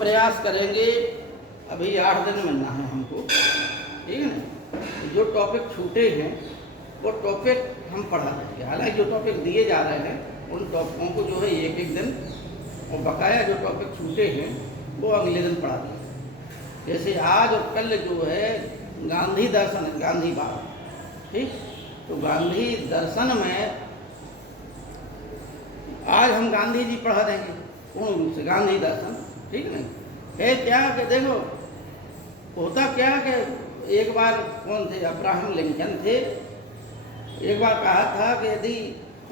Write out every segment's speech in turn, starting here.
प्रयास करेंगे, अभी 8 दिन मिलना है हमको, ठीक है ना। जो टॉपिक छूटे हैं वो टॉपिक हम पढ़ा देंगे। हालांकि जो टॉपिक दिए जा रहे हैं उन टॉपिकों को जो है एक एक दिन, और बकाया जो टॉपिक छूटे हैं वो अगले दिन पढ़ा देंगे। जैसे आज और कल जो है गांधी दर्शन है, गांधीवाद, ठीक। तो गांधी दर्शन में आज हम गांधी जी पढ़ा देंगे पूर्ण रूप से, गांधी दर्शन, ठीक है नहीं। है क्या कि देखो होता क्या कि एक बार कौन थे, अब्राहम लिंकन थे, एक बार कहा था कि यदि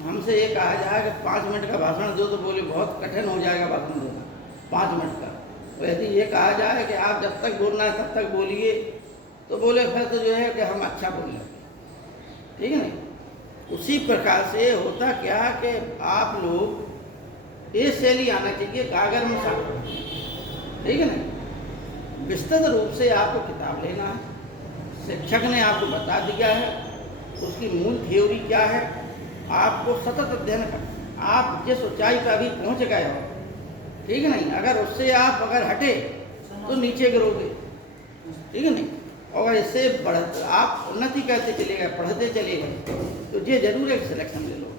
हमसे ये कहा जाए कि 5 मिनट का भाषण दो, तो बोले बहुत कठिन हो जाएगा भाषण देना 5 मिनट का। तो यदि ये कहा जाए कि आप जब तक बोलना है तब तक बोलिए, तो बोले फिर तो जो है कि हम अच्छा बोल लेंगे, ठीक है नहीं। उसी प्रकार से होता क्या कि आप लोग ये शैली आना चाहिए कागर में सब, ठीक है नहीं। विस्तृत रूप से आपको किताब लेना है, शिक्षक ने आपको बता दिया है उसकी मूल थ्योरी क्या है, आपको सतत अध्ययन करना। आप जिस ऊंचाई पर अभी पहुंच गए हो, ठीक है नहीं, अगर उससे आप अगर हटे तो नीचे गिरोगे, ठीक है नहीं। और इससे बढ़ आप उन्नति करते चले गए, पढ़ते चले गए, तो ये जरूर एक सिलेक्शन ले लो।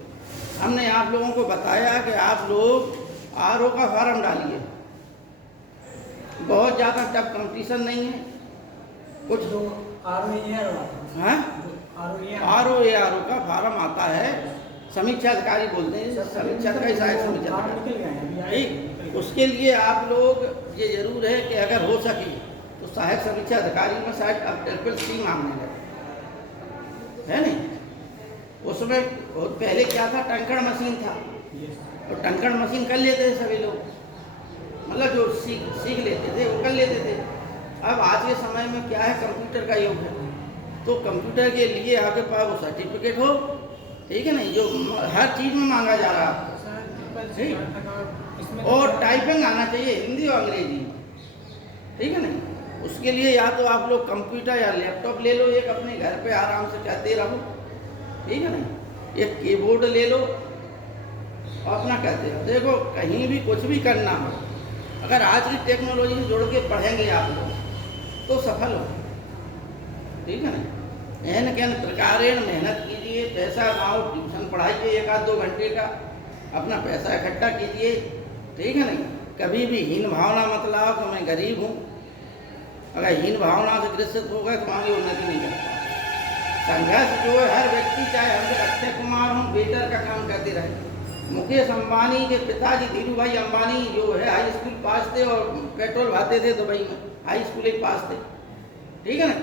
हमने आप लोगों को बताया कि आप लोग आरओ का फॉर्म डालिए, बहुत ज़्यादा टफ कंपटीशन नहीं है, कुछ आरओ का फॉर्म आता है, समीक्षा अधिकारी बोलते हैं, समीक्षा अधिकारी सहायक समीक्षा अधिकारी, ठीक। उसके लिए आप लोग ये जरूर है कि अगर हो सके तो सहायक समीक्षा अधिकारी में शायद अब LLC मांगने लगे, है नहीं। उसमें पहले क्या था, टंकड़ मशीन था, तो टंकड़ मशीन कर लेते थे सभी लोग, मतलब जो सीख लेते थे वो कर लेते थे। अब आज के समय में क्या है, कंप्यूटर का युग है, तो कंप्यूटर के लिए आपके पास वो सर्टिफिकेट हो, ठीक है नहीं, जो हर चीज़ में मांगा जा रहा है, ठीक। और टाइपिंग आना चाहिए हिंदी और अंग्रेजी, ठीक है नहीं। उसके लिए या तो आप लोग कंप्यूटर या लैपटॉप ले लो, एक अपने घर पे आराम से करते रहो, ठीक है नहीं। एक कीबोर्ड ले लो और अपना करते रहो। देखो कहीं भी कुछ भी करना हो, अगर आज की टेक्नोलॉजी से जुड़ के पढ़ेंगे आप लोग तो सफल हो, ठीक है ना। एन कैन प्रकारेण मेहनत कीजिए, पैसा कमाओ, ट्यूशन पढ़ाइए 1-2 घंटे का, अपना पैसा इकट्ठा कीजिए, ठीक है नहीं। कभी भी हीन भावना मत लाओ कि मैं गरीब हूँ, अगर हीन भावना से ग्रसित हो गए तो आगे उन्नति नहीं कर पाओ। संघर्ष जो है हर व्यक्ति, चाहे हम अक्षय कुमार हों, वेटर का काम करते रहे। मुकेश अंबानी के पिताजी धीरू भाई अंबानी जो है हाई स्कूल पास थे और पेट्रोल भरते थे दुबई में, हाई स्कूल एक पास थे, ठीक है ना।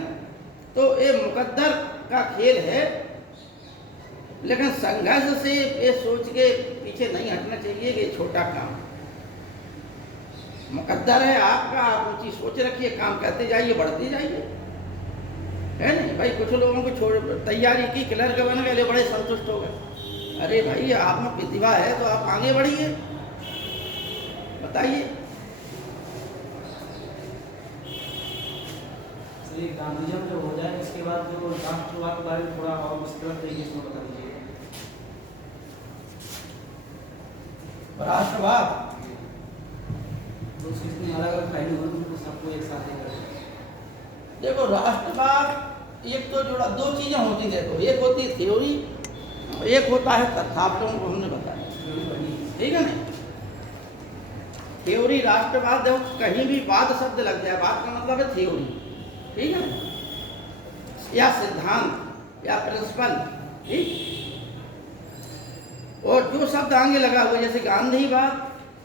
तो ये मुकद्दर का खेल है, लेकिन संघर्ष से ये सोच के पीछे नहीं हटना चाहिए कि छोटा काम मुकद्दर है आपका, आप ऊंची सोच रखिए, काम करते जाइए, बढ़ते जाइए, है नहीं। भाई कुछ लोगों को छोड़ तैयारी की, क्लर्क बन गए, बड़े संतुष्ट हो गए। अरे भाई आप में प्रतिभा है तो आप आगे बढ़िए, बताइए। गांधीजम जब हो जाए इसके बाद जो राष्ट्रवाद के बारे में थोड़ा और विस्तृत तरीके से बता दीजिए। राष्ट्रवाद तो इसमें अलग अलग पहलू होंगे तो सबको एक साथ ही करें। देखो राष्ट्रवाद एक तो जुड़ा, 2 चीजें होती, देखो एक होती है थ्योरी, एक होता है तथ्यात्मक, को हमने बताया, ठीक है ना। थ्योरी राष्ट्रवाद, देखो कहीं भी वाद शब्द लग जाए, वाद का मतलब है थ्योरी, ठीक है ना, या सिद्धांत या प्रिंसिपल, ठीक। और जो शब्द आगे लगा हुआ जैसे गांधीवाद,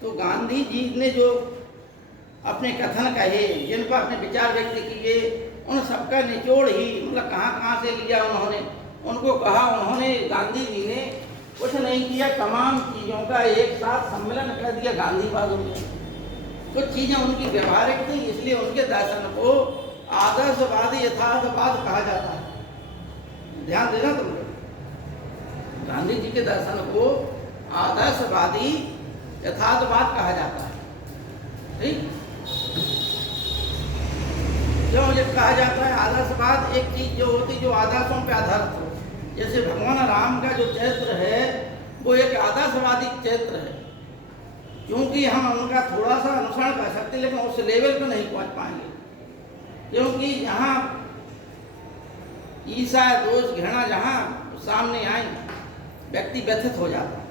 तो गांधी जी ने जो अपने कथन कहे, जिन पर अपने विचार व्यक्त किए, उन सबका निचोड़ ही मतलब कहाँ से लिया उन्होंने, उनको कहा उन्होंने, गांधी जी ने कुछ नहीं किया, तमाम चीज़ों का एक साथ सम्मेलन कर दिया गांधीवाद में। कुछ चीज़ें उनकी व्यवहारिक थी, इसलिए उनके दर्शन को आदर्शवादी यथार्थवाद कहा जाता है। ध्यान देना तुम लोग, गांधी जी के दर्शन को आदर्शवादी यथार्थवाद कहा जाता है, ठीक। क्यों ये कहा जाता है आदर्शवाद? एक चीज जो होती जो आदर्शों पे आधारित हो, जैसे भगवान राम का जो चरित्र है वो एक आदर्शवादी चरित्र है, क्योंकि हम उनका थोड़ा सा अनुसरण कर सकते हैं, लेकिन उस लेवल पर नहीं पहुंच पाएंगे, क्योंकि यहाँ ईर्ष्या, दोष, घृणा जहाँ सामने आए व्यक्ति व्यथित हो जाता है,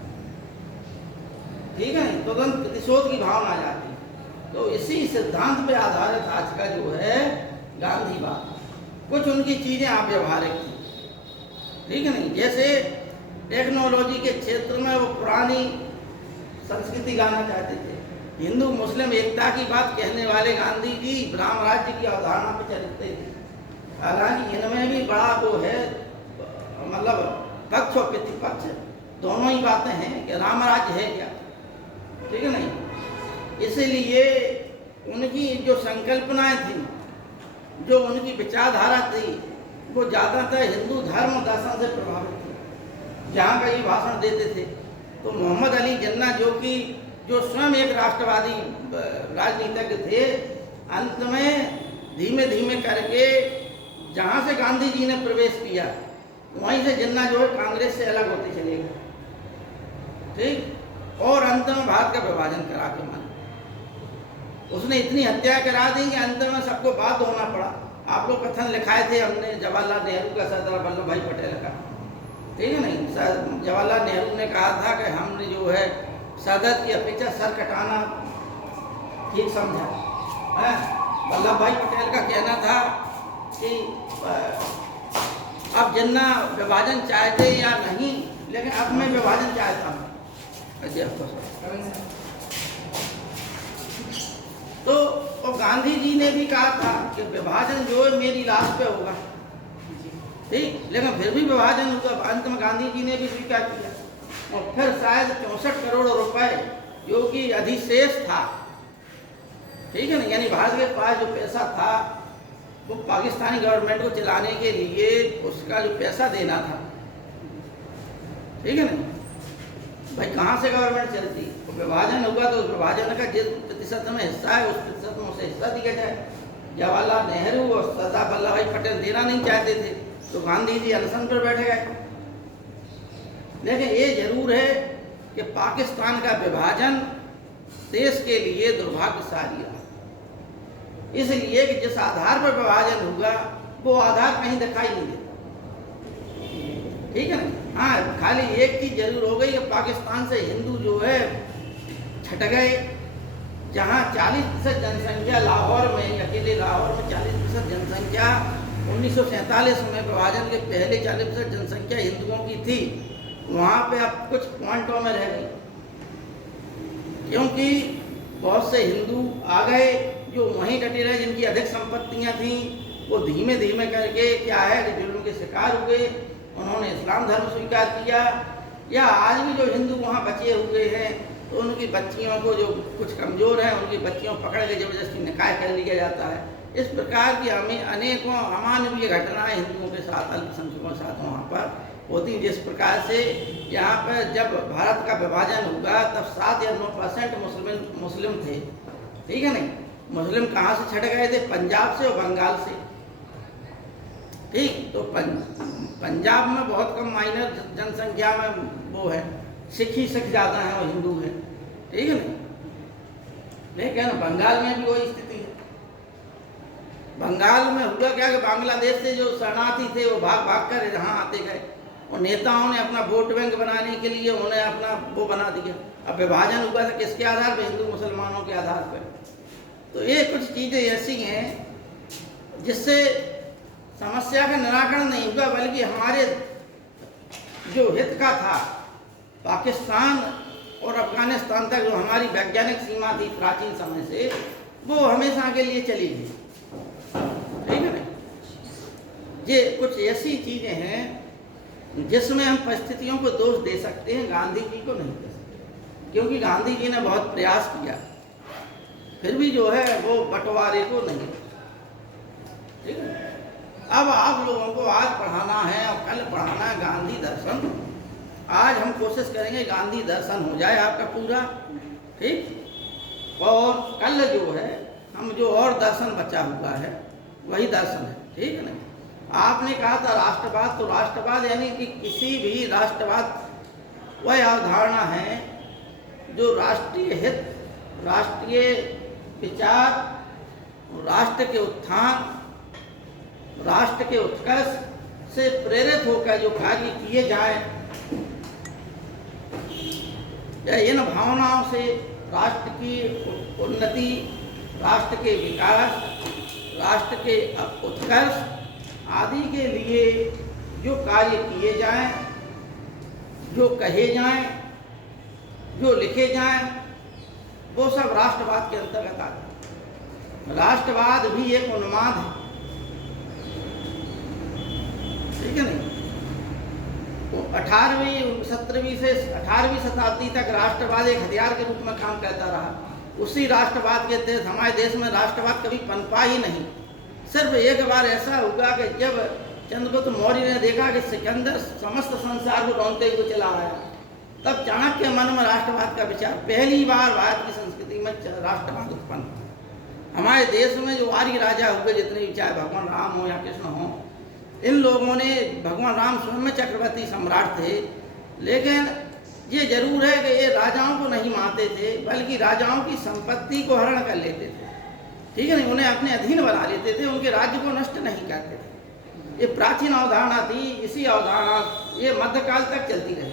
ठीक है, तुरंत प्रतिशोध की भावना आ जाती है। तो इसी सिद्धांत पे आधारित आज का जो है गांधीवाद, कुछ उनकी चीजें अव्यवहारिक थी, ठीक है नहीं, जैसे टेक्नोलॉजी के क्षेत्र में वो पुरानी संस्कृति लाना चाहते थे। हिंदू मुस्लिम एकता की बात कहने वाले गांधी जी राम राज्य की अवधारणा पर चलते थे। हालांकि इनमें भी बड़ा वो है, मतलब पक्ष और प्रतिपक्ष दोनों ही बातें हैं कि राम राज्य है क्या, ठीक है नहीं। इसलिए उनकी जो संकल्पनाएं थी, जो उनकी विचारधारा थी, वो ज़्यादातर हिंदू धर्म दर्शन से प्रभावित थी। जहाँ का ये भाषण देते थे तो मोहम्मद अली जिन्ना जो स्वयं एक राष्ट्रवादी राजनीतिज्ञ थे, अंत में धीमे धीमे करके जहाँ से गांधी जी ने प्रवेश किया वहीं से जिन्ना जो है कांग्रेस से अलग होते चले गए, ठीक, और अंत में भारत का विभाजन करा के मान उसने इतनी हत्या करा दी कि अंत में सबको बात होना पड़ा। आप लोग कथन लिखाए थे हमने जवाहरलाल नेहरू का, सरदार वल्लभ भाई पटेल का, ठीक है नहीं। जवाहरलाल नेहरू ने कहा था कि हमने जो है सदर की अपेक्षा सर कटाना ठीक समझा है। वल्लभ भाई पटेल का कहना था कि अब जिन्ना विभाजन चाहते या नहीं, लेकिन अब मैं विभाजन चाहता हूँ। तो और गांधी जी ने भी कहा था कि विभाजन जो है मेरी लाश पे होगा, ठीक, लेकिन फिर भी विभाजन हुआ। अंत में गांधी जी ने भी स्वीकार किया और फिर शायद 64 करोड़ रुपए जो कि अधिशेष था, ठीक है ना, यानी भारत के पास जो पैसा था वो पाकिस्तानी गवर्नमेंट को चलाने के लिए उसका जो पैसा देना था, ठीक है ना भाई, कहाँ से गवर्नमेंट चलती। तो विभाजन होगा तो उस विभाजन का जिस प्रतिशत में हिस्सा है उस प्रतिशत में उसे हिस्सा दिया जाए। जवाहरलाल नेहरू और सरदार वल्लभ भाई पटेल देना नहीं चाहते थे तो गांधी जी अनशन पर बैठ गए। लेकिन ये जरूर है कि पाकिस्तान का विभाजन देश के लिए दुर्भाग्यशाली रहा, इसलिए कि जिस आधार पर विभाजन हुआ वो आधार कहीं दिखाई नहीं देता, ठीक है ना। हाँ, खाली एक चीज जरूर हो गई कि पाकिस्तान से हिंदू जो है छट गए। जहाँ 40% जनसंख्या लाहौर में, अकेले लाहौर में 40% जनसंख्या 1947 में विभाजन के पहले 40% जनसंख्या हिंदुओं की थी, वहाँ पे अब कुछ पॉइंटों में रह गई, क्योंकि बहुत से हिंदू आ गए जो वहीं डटे रहे, जिनकी अधिक संपत्तियाँ थीं, वो धीमे धीमे करके क्या है कि जुल्म के शिकार हुए, उन्होंने इस्लाम धर्म स्वीकार किया। या आज भी जो हिंदू वहाँ बचे हुए हैं तो उनकी बच्चियों को, जो कुछ कमज़ोर हैं, उनकी बच्चियों को पकड़ के ज़बरदस्ती निकाह कर लिया जाता है। इस प्रकार की हमें अनेकों अमानवीय घटनाएं हिंदुओं के साथ, अल्पसंख्यकों के साथ वहाँ पर होती। जिस प्रकार से यहाँ पर जब भारत का विभाजन हुआ तब 7 या 9% मुस्लिम थे, ठीक है नहीं। मुस्लिम कहाँ से छट गए थे? पंजाब से और बंगाल से, ठीक। तो पंजाब में बहुत कम माइनर जनसंख्या में वो है, सिख ज़्यादा हैं और हिंदू हैं, ठीक है नहीं। लेकिन बंगाल में भी वही स्थिति है। बंगाल में हुआ क्या कि बांग्लादेश से जो शरणार्थी थे वो भाग भाग कर यहाँ आते गए और नेताओं ने अपना वोट बैंक बनाने के लिए उन्हें अपना वो बना दिया। अब विभाजन हुआ था किसके आधार पर? हिंदू मुसलमानों के आधार पर। तो ये कुछ चीज़ें ऐसी हैं जिससे समस्या का निराकरण नहीं हुआ, बल्कि हमारे जो हित का था, पाकिस्तान और अफगानिस्तान तक जो हमारी वैज्ञानिक सीमा थी प्राचीन समय से, वो हमेशा के लिए चली गई, ठीक है ना। ये कुछ ऐसी चीज़ें हैं जिसमें हम परिस्थितियों को दोष दे सकते हैं, गांधी जी को नहीं दे सकते, क्योंकि गांधी जी ने बहुत प्रयास किया, फिर भी जो है वो बंटवारे को नहीं, ठीक है। अब आप लोगों को आज पढ़ाना है और कल पढ़ाना है गांधी दर्शन। आज हम कोशिश करेंगे गांधी दर्शन हो जाए आपका पूरा, ठीक। और कल जो है हम जो और दर्शन बचा हुआ है वही दर्शन है, ठीक है ना। आपने कहा था राष्ट्रवाद, तो राष्ट्रवाद यानी कि किसी भी राष्ट्रवाद वह अवधारणा है जो राष्ट्रीय हित, राष्ट्रीय विचार, राष्ट्र के उत्थान, राष्ट्र के उत्कर्ष से प्रेरित होकर जो कार्य किए जाएं, या इन भावनाओं से राष्ट्र की उन्नति, राष्ट्र के विकास, राष्ट्र के उत्कर्ष आदि के लिए जो कार्य किए जाएं, जो कहे जाएं, जो लिखे जाएं, वो सब राष्ट्रवाद के अंतर्गत आते हैं। राष्ट्रवाद भी एक उन्माद है, ठीक है नहीं? तो 18वीं शताब्दी तक राष्ट्रवाद एक हथियार के रूप में काम करता रहा। उसी राष्ट्रवाद के तहत हमारे देश में राष्ट्रवाद कभी पनपा ही नहीं। सिर्फ एक बार ऐसा हुआ कि जब चंद्रगुप्त मौर्य ने देखा कि सिकंदर समस्त संसार को ढूंढते हुए चला आया, तब चाणक्य के मन में राष्ट्रवाद का विचार, पहली बार भारत की संस्कृति में राष्ट्रवाद उत्पन्न हुआ। हमारे देश में जो आर्य राजा हुए जितने भी, चाहे भगवान राम हो या कृष्ण हो, इन लोगों ने, भगवान राम स्वयं में चक्रवर्ती सम्राट थे, लेकिन ये जरूर है कि ये राजाओं को नहीं मानते थे, बल्कि राजाओं की संपत्ति को हरण कर लेते थे, ठीक है नहीं? उन्हें अपने अधीन बना लेते थे, उनके राज्य को नष्ट नहीं करते थे। ये प्राचीन अवधारणा थी। इसी अवधारणा ये मध्यकाल तक चलती रही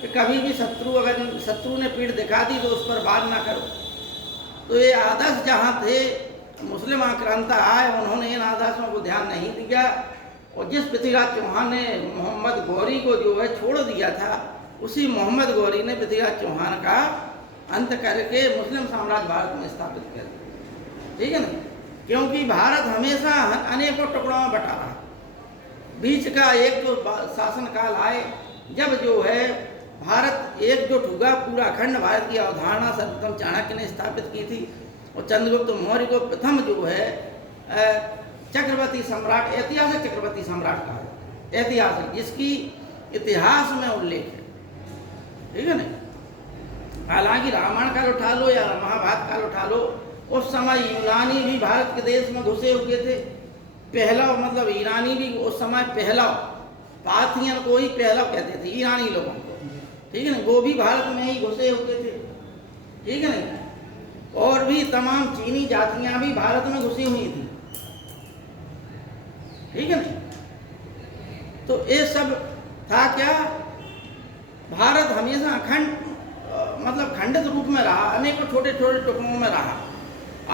कि कभी भी अगर शत्रु ने पीठ दिखा दी तो उस पर वार ना करो। तो ये आदर्श जहाँ थे, मुस्लिम आक्रांता आए, उन्होंने इन आदर्शों को ध्यान नहीं दिया, और जिस पृथ्वीराज चौहान ने मोहम्मद गौरी को जो है छोड़ दिया था, उसी मोहम्मद गौरी ने पृथ्वीराज चौहान का अंत करके मुस्लिम साम्राज्य भारत में स्थापित कर दिया, ठीक है ना? क्योंकि भारत हमेशा अनेकों टुकड़ों में बटा रहा। बीच का एक जो शासनकाल आए, जब जो है भारत एकजुट हुआ, पूरा अखंड भारत की अवधारणा सर्वप्रथम चाणक्य ने स्थापित की थी, और चंद्रगुप्त मौर्य को प्रथम जो है चक्रवर्ती सम्राट, ऐतिहासिक चक्रवर्ती सम्राट कहा है, ऐतिहासिक, जिसकी इतिहास में उल्लेख है, ठीक है ना? हालांकि रामायण काल उठा लो या महाभारत काल उठा लो, उस समय यूनानी भी भारत के देश में घुसे हुए थे। पहलव, मतलब ईरानी भी उस समय पहलव, पार्थियन को ही पहलव कहते थे, ईरानी लोगों को, ठीक है ना? वो भी भारत में ही घुसे हुए थे, ठीक है ना? और भी तमाम चीनी जातियां भी भारत में घुसी हुई थी, ठीक है ना? तो ये सब था क्या? भारत हमेशा अखंड, मतलब खंडित रूप में रहा, अनेकों छोटे छोटे टुकड़ों में रहा।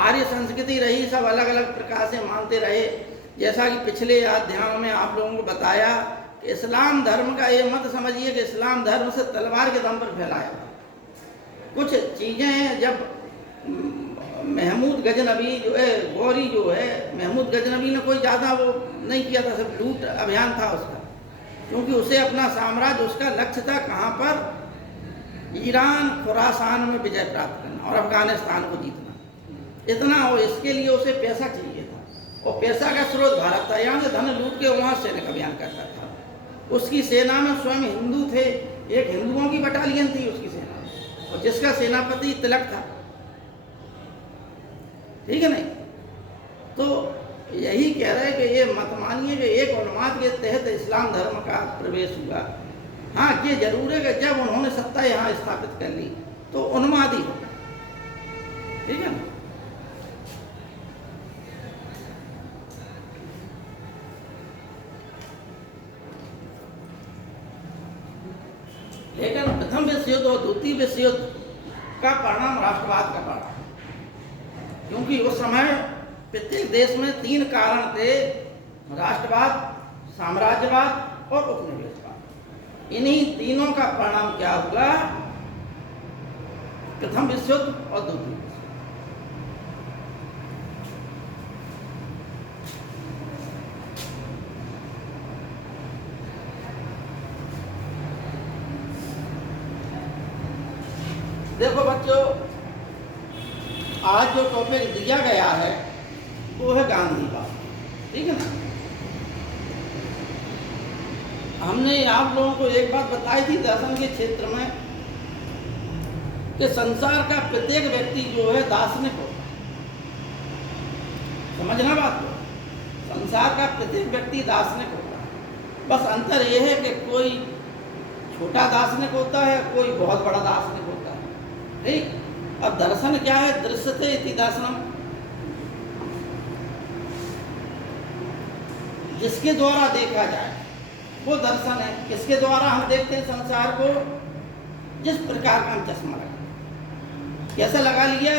आर्य संस्कृति रही, सब अलग अलग प्रकार से मानते रहे। जैसा कि पिछले अध्यायों में आप लोगों को बताया कि इस्लाम धर्म का ये मत समझिए कि इस्लाम धर्म से तलवार के दम पर फैलाया। कुछ चीज़ें हैं, जब महमूद गजनबी जो है, गौरी जो है, महमूद गजनबी ने कोई ज़्यादा वो नहीं किया था, सिर्फ लूट अभियान था उसका, क्योंकि उसे अपना साम्राज्य, उसका लक्ष्य था कहाँ पर? ईरान, खुरासान में विजय प्राप्त करना और अफगानिस्तान को जीतना, इतना हो। इसके लिए उसे पैसा चाहिए था, और पैसा का स्रोत भारत था। यहाँ से धन लूट के वहाँ सैनिक अभियान करता था। उसकी सेना में स्वयं हिंदू थे, एक हिंदुओं की बटालियन थी उसकी सेना, और जिसका सेनापति तिलक था, ठीक है नहीं? तो यही कह रहे हैं कि ये मत मानिए कि एक उन्माद के तहत इस्लाम धर्म का प्रवेश हुआ। हाँ, ये जरूर है कि जब उन्होंने सत्ता यहाँ स्थापित कर ली तो उन्माद ही होगा, ठीक है ना? लेकिन प्रथम विश्व युद्ध और द्वितीय विश्व युद्ध का परिणाम राष्ट्रवाद का पड़ा, क्योंकि उस समय प्रत्येक देश में 3 कारण थे: राष्ट्रवाद, साम्राज्यवाद और उपनिवेशवाद। इन्हीं तीनों का परिणाम क्या हुआ? प्रथम विश्व युद्ध और द्वितीय विश्व युद्ध। देखो बच्चों, आज जो टॉपिक दिया गया है वो है गांधीवाद, ठीक है ना? हमने आप लोगों को एक बात बताई थी दर्शन के क्षेत्र में कि संसार का प्रत्येक व्यक्ति जो है दार्शनिक हो। समझना बात को, संसार का प्रत्येक व्यक्ति दार्शनिक होता है। बस अंतर यह है कि कोई छोटा दार्शनिक होता है, कोई बहुत बड़ा दार्शनिक होता है। ठीक। अब दर्शन क्या है? दृश्यते इति दर्शनम, जिसके द्वारा देखा जाए वो दर्शन है। किसके द्वारा हम देखते हैं संसार को? जिस प्रकार का हम चश्मा लगा, कैसे लगा लिया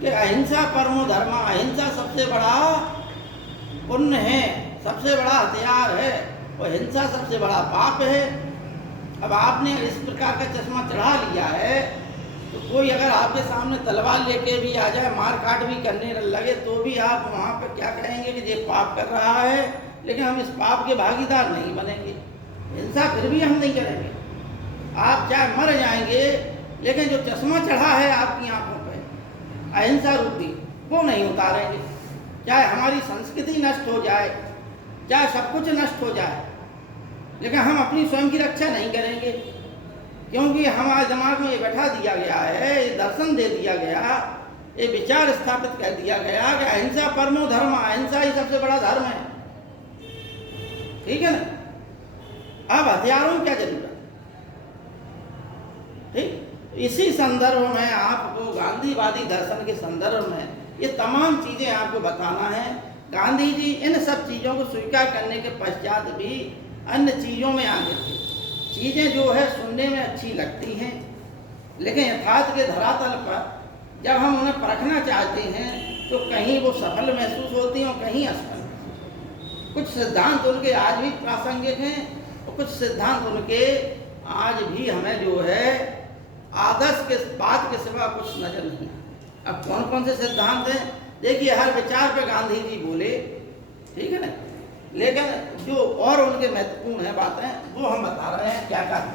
कि अहिंसा परमो धर्म, अहिंसा सबसे बड़ा पुण्य है, सबसे बड़ा हथियार है, और हिंसा सबसे बड़ा पाप है। अब आपने इस प्रकार का चश्मा चढ़ा लिया है तो कोई अगर आपके सामने तलवार लेके भी आ जाए, मार काट भी करने लगे, तो भी आप वहाँ पर क्या कहेंगे कि ये पाप कर रहा है, लेकिन हम इस पाप के भागीदार नहीं बनेंगे। हिंसा फिर भी हम नहीं करेंगे, आप चाहे मर जाएंगे, लेकिन जो चश्मा चढ़ा है आपकी आंखों पे अहिंसा रूपी, वो नहीं उतारेंगे। चाहे हमारी संस्कृति नष्ट हो जाए, चाहे सब कुछ नष्ट हो जाए, लेकिन हम अपनी स्वयं की रक्षा नहीं करेंगे, क्योंकि हमारे दिमाग में ये बैठा दिया गया है, ये दर्शन दे दिया गया, ये विचार स्थापित कर दिया गया कि अहिंसा परमो धर्म, अहिंसा ही सबसे बड़ा धर्म है। ठीक है ना? अब हथियारों की क्या जरूरत? ठीक। इसी संदर्भ में आपको गांधीवादी दर्शन के संदर्भ में ये तमाम चीजें आपको बताना है। गांधी जी इन सब चीजों को स्वीकार करने के पश्चात भी अन्य चीजों में आगे थे। चीजें जो है सुनने में अच्छी लगती हैं, लेकिन यथार्थ के धरातल पर जब हम उन्हें परखना चाहते हैं तो कहीं वो सफल महसूस होती हैं और कहीं असफल। कुछ सिद्धांत उनके आज भी प्रासंगिक हैं और कुछ सिद्धांत उनके आज भी हमें जो है आदर्श के बात के सिवा कुछ नजर नहीं आता। अब कौन कौन से सिद्धांत हैं? देखिए, हर विचार पे गांधी जी बोले, ठीक है ना, लेकिन जो और उनके महत्वपूर्ण है बातें, वो हम बता रहे हैं क्या क्या।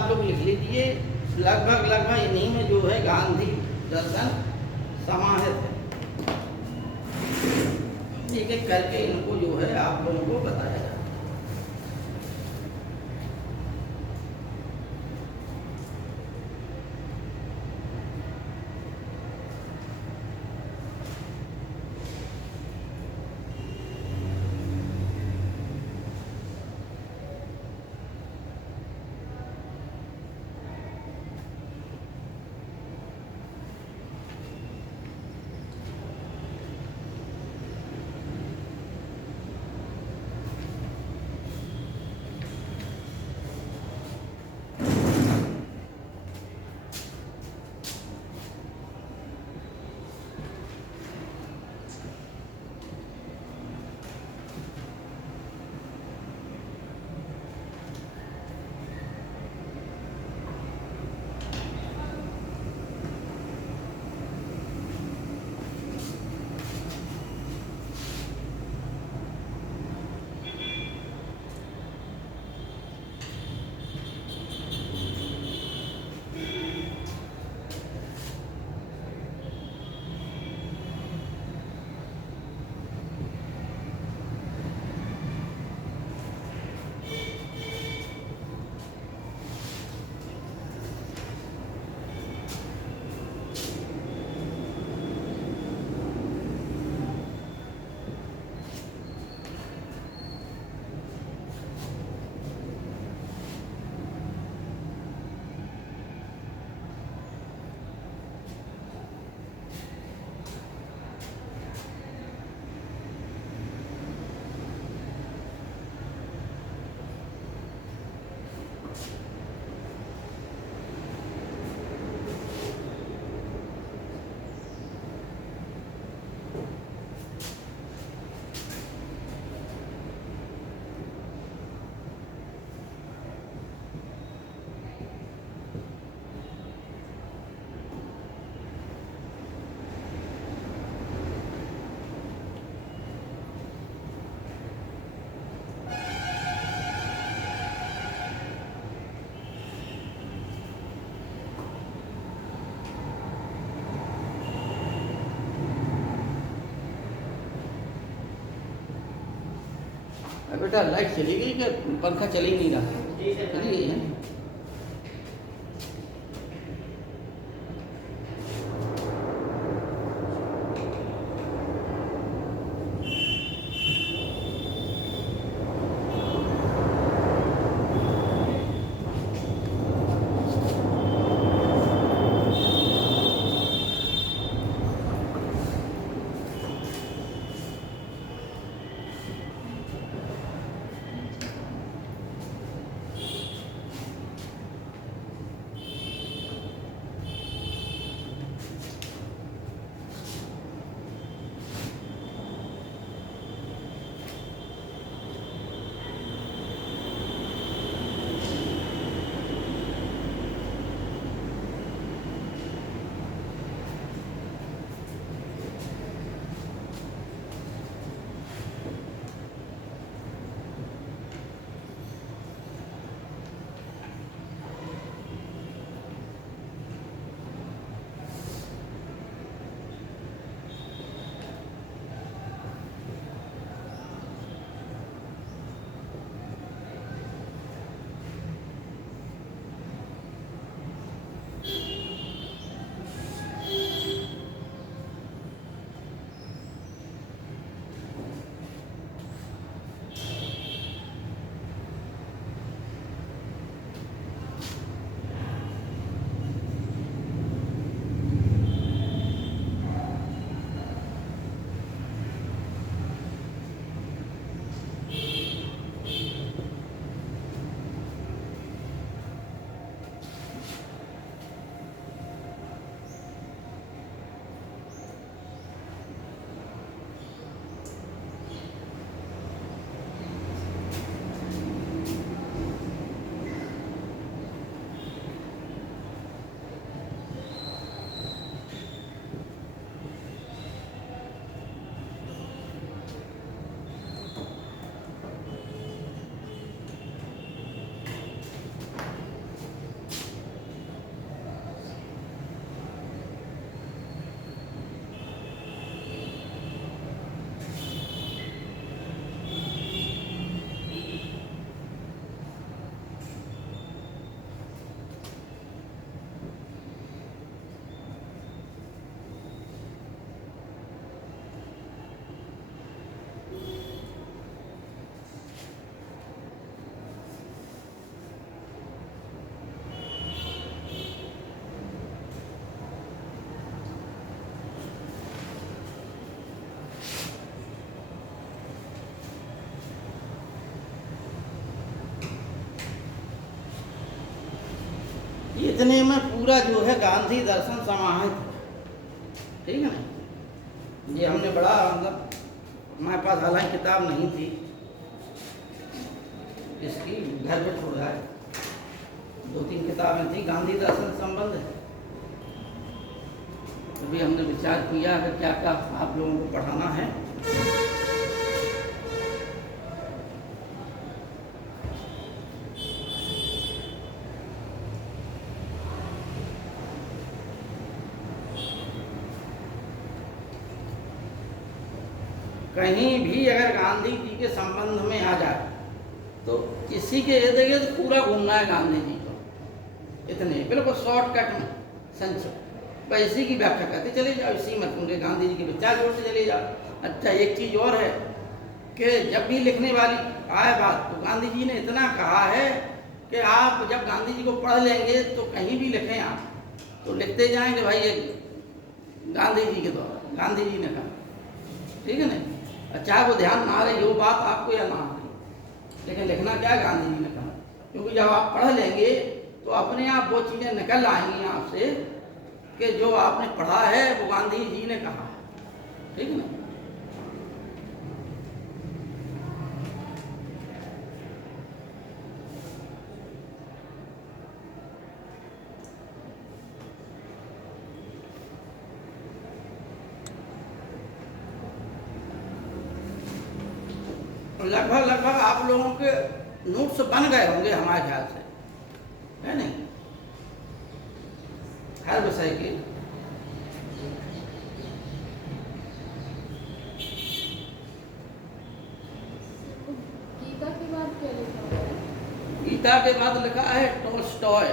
आप लोग लिख लीजिए। लगभग इन्हीं में जो है गांधी दर्शन समाहित है। एक एक करके इनको जो है आप लोगों को बताया जाए। बेटा लाइट चली गई क्या? पंखा चल ही नहीं रहा। चली गई है। इतने में पूरा जो है गांधी दर्शन समाहित है, ठीक है ना। ये हमने बड़ा मतलब हमारे पास हालांकि किताब नहीं थी इसकी, घर पे छोड़ा है, 2-3 किताबें थी गांधी दर्शन संबंध है। अभी हमने विचार किया कि क्या क्या आप लोगों को पढ़ाना है। कहीं भी अगर गांधी जी के संबंध में आ जाए तो इसी के इर्द गिर्द पूरा घूमना है गांधी जी को, इतने बिल्कुल शॉर्टकट में संक्षिप्त बस इसी की व्याख्या करते चले जाओ, इसी में तुमने गांधी जी के विचार जोड़ते चले जाओ। अच्छा एक चीज़ और है कि जब भी लिखने वाली आए बात तो गांधी जी ने इतना कहा है कि आप जब गांधी जी को पढ़ लेंगे तो कहीं भी लिखें आप तो लिखते जाएंगे भाई ये गांधी जी के द्वारा गांधी जी ने कहा, ठीक है ना। चाहे वो ध्यान ना रहे वो बात आपको या ना आ रही, लेकिन लिखना क्या है गांधी जी ने कहा, क्योंकि जब आप पढ़ लेंगे तो अपने आप वो चीज़ें निकल आएंगी आपसे कि जो आपने पढ़ा है वो गांधी जी ने कहा है, ठीक है ना। लगभग आप लोगों के नोट्स बन गए होंगे हमारे ख्याल से, है नहीं, हर विषय के। गीता के बाद क्या लिखा हुआ है? गीता के बाद लिखा है टॉल्स्टॉय।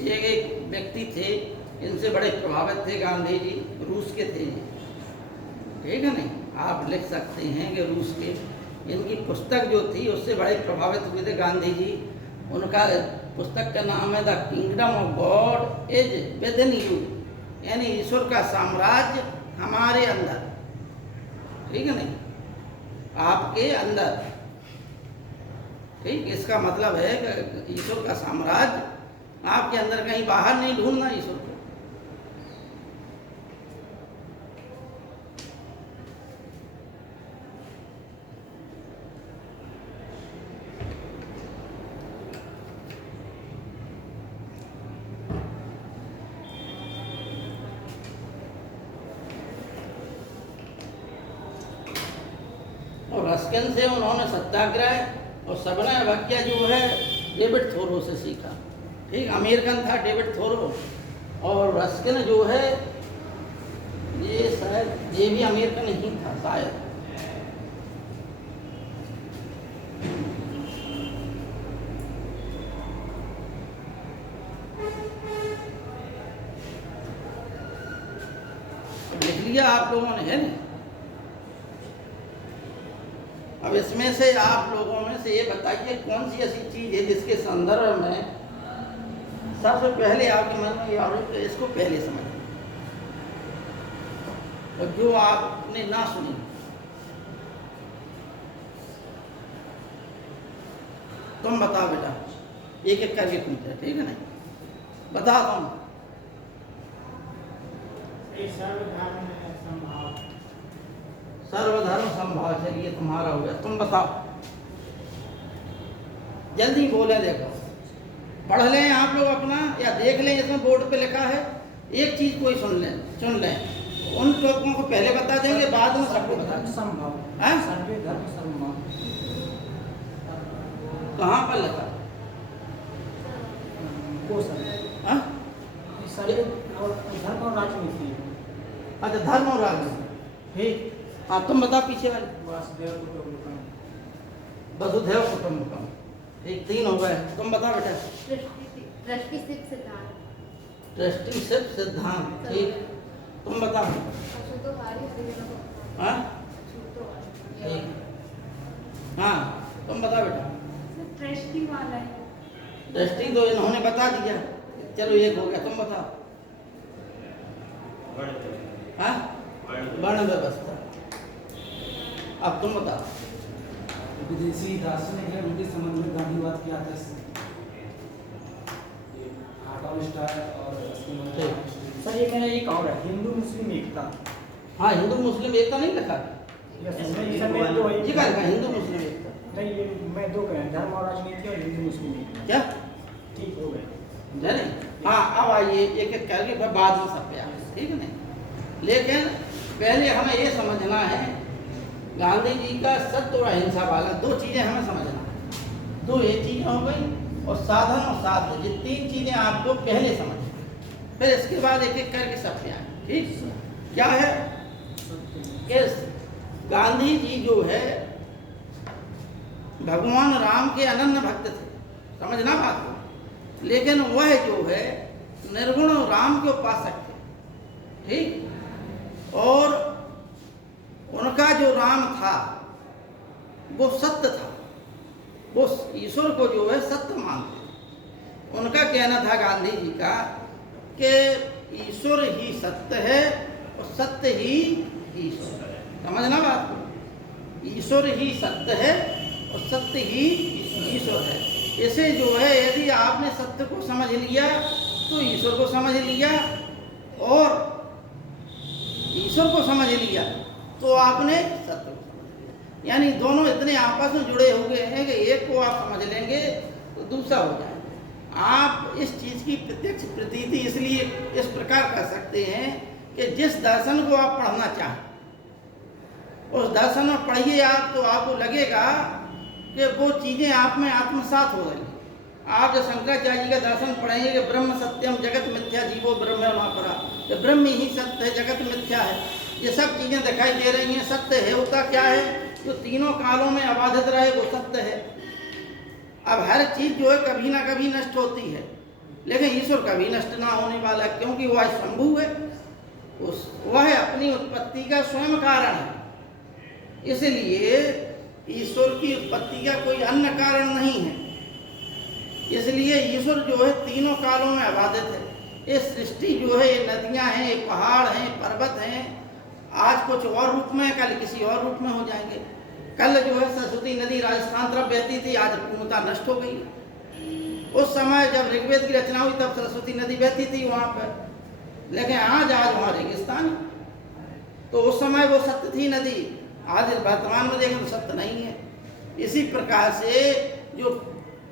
ये एक व्यक्ति थे, इनसे बड़े प्रभावित थे गांधी जी, रूस के थे, ठीक है नहीं। आप लिख सकते हैं कि रूस के, इनकी पुस्तक जो थी उससे बड़े प्रभावित हुए थे गांधी जी। उनका पुस्तक का नाम है the kingdom of God is with in you, यानी ईश्वर का साम्राज्य हमारे अंदर, ठीक है नहीं, आपके अंदर, ठीक। इसका मतलब है कि ईश्वर का साम्राज्य आपके अंदर, कहीं बाहर नहीं ढूंढना ईश्वर को। और रस्किन से उन्होंने सत्याग्रह और सबने अवज्ञा जो है डेविड थोरो से सीखा, ठीक। अमेरिकन था डेविड थोरो, और रस्किन जो है ये शायद ये भी अमेरिकन ही था शायद। लिख लिया आप लोगों ने, है ना। अब इसमें से आप लोगों में से ये बताइए कौन सी ऐसी चीज़ है जिसके संदर्भ में सबसे पहले आपके मन में ये आ रहा है कि इसको पहले समझें, और जो आपने ना सुनी। तुम बताओ बेटा, एक एक करके पूछते, ठीक है ना, बता तुम। सर्वधर्म संभाव, चलिए तुम्हारा हो गया, तुम बताओ, जल्दी बोले, देखो पढ़ लें आप लोग अपना या देख लें, इसमें बोर्ड पे लिखा है, एक चीज कोई चुन लें, उन लोगों को पहले बता देंगे, बाद में सबको बता देंगे। कहाँ पर लिखा? धर्म और राजनीति। अच्छा, धर्म और राजनीति, ठीक। हाँ तुम बताओ पीछे वाले। वसुधैव कुटुंबकम, ठीक, 3 हो गए। तुम बताओ बेटा। ट्रस्टीशिप सिद्धांत। ट्रस्टीशिप सिद्धांत, ठीक। तुम बताओ। हाँ ठीक, हाँ तुम बताओ बेटा। ट्रस्टी वाला है। ट्रस्टी तो इन्होंने बता दिया, चलो एक हो गया। तुम बताओ। हाँ, वर्ण व्यवस्था। अब तुम बताओ। विदेशी दार्शनिक है, उनके संबंध में गांधीवाद की आदर्श। टॉल स्टार और ठीक। सर ये मेरा एक और है, हिंदू मुस्लिम एकता। हाँ, हिंदू मुस्लिम एकता नहीं लिखा, सर मैं दो ये क्या लिखा, हिंदू मुस्लिम एकता? नहीं, ये मैं दो कह धर्म और राजनीति और हिंदू मुस्लिम एकता। क्या ठीक हो गए। जाने? हाँ, अब आइए एक एक करके फिर बाद में सब पे आए, ठीक है नहीं? लेकिन पहले हमें ये समझना है गांधी जी का सत्य और अहिंसा वाला, दो चीजें हमें समझना है। दो ये चीजें हो गई और साधन और साध्य, ये तीन चीजें आपको पहले समझ, फिर इसके बाद एक एक करके सब पे आए, ठीक? क्या है कि गांधी जी जो है भगवान राम के अनन्य भक्त थे, समझना बात को, लेकिन वह जो है निर्गुण राम के उपासक थे, ठीक? और उनका जो राम था वो सत्य था, वो ईश्वर को जो है सत्य मानते थे। उनका कहना था गांधी जी का कि ईश्वर ही सत्य है और सत्य ही ईश्वर है, समझना बात को, ईश्वर ही सत्य है और सत्य ही ईश्वर है। इसे जो है यदि आपने सत्य को समझ लिया तो ईश्वर को समझ लिया, और ईश्वर को समझ लिया तो आपने सत्य को समझ लिया। यानी दोनों इतने आपस में जुड़े हुए हैं कि एक को आप समझ लेंगे तो दूसरा हो जाएगा। आप इस चीज़ की प्रत्यक्ष प्रतीति इसलिए इस प्रकार कर सकते हैं कि जिस दर्शन को आप पढ़ना चाहें उस दर्शन में पढ़िए आप, तो आपको लगेगा कि वो चीज़ें आप में आत्मसात हो रही हैं। आप जो शंकराचार्य जी का दर्शन पढ़ेंगे कि ब्रह्म सत्यम जगत मिथ्या जीवो ब्रह्म परा, कि ब्रह्म ही सत्य है, जगत मिथ्या है, ये सब चीज़ें दिखाई दे रही हैं, सत्य है। होता क्या है, जो तीनों कालों में अबाधित रहे वो सत्य है। अब हर चीज़ जो है कभी ना कभी नष्ट होती है, लेकिन ईश्वर कभी नष्ट ना होने वाला है, क्योंकि वह शंभु है, वह अपनी उत्पत्ति का स्वयं कारण है। इसलिए ईश्वर की उत्पत्ति का कोई अन्य कारण नहीं है। इसलिए ईश्वर जो है तीनों कालों में अबाधित है। ये सृष्टि जो है, ये नदियां हैं, ये पहाड़ हैं, पर्वत हैं, आज कुछ और रूप में, कल किसी और रूप में हो जाएंगे। कल जो है सरस्वती नदी राजस्थान तरफ बहती थी, आज पूर्णतः नष्ट हो गई। उस समय जब ऋग्वेद की रचना हुई तब सरस्वती नदी बहती थी वहाँ पर, लेकिन आज वहाँ रेगिस्तान। तो उस समय वो सत्य थी नदी, आज वर्तमान में देखें तो सत्य नहीं है। इसी प्रकार से जो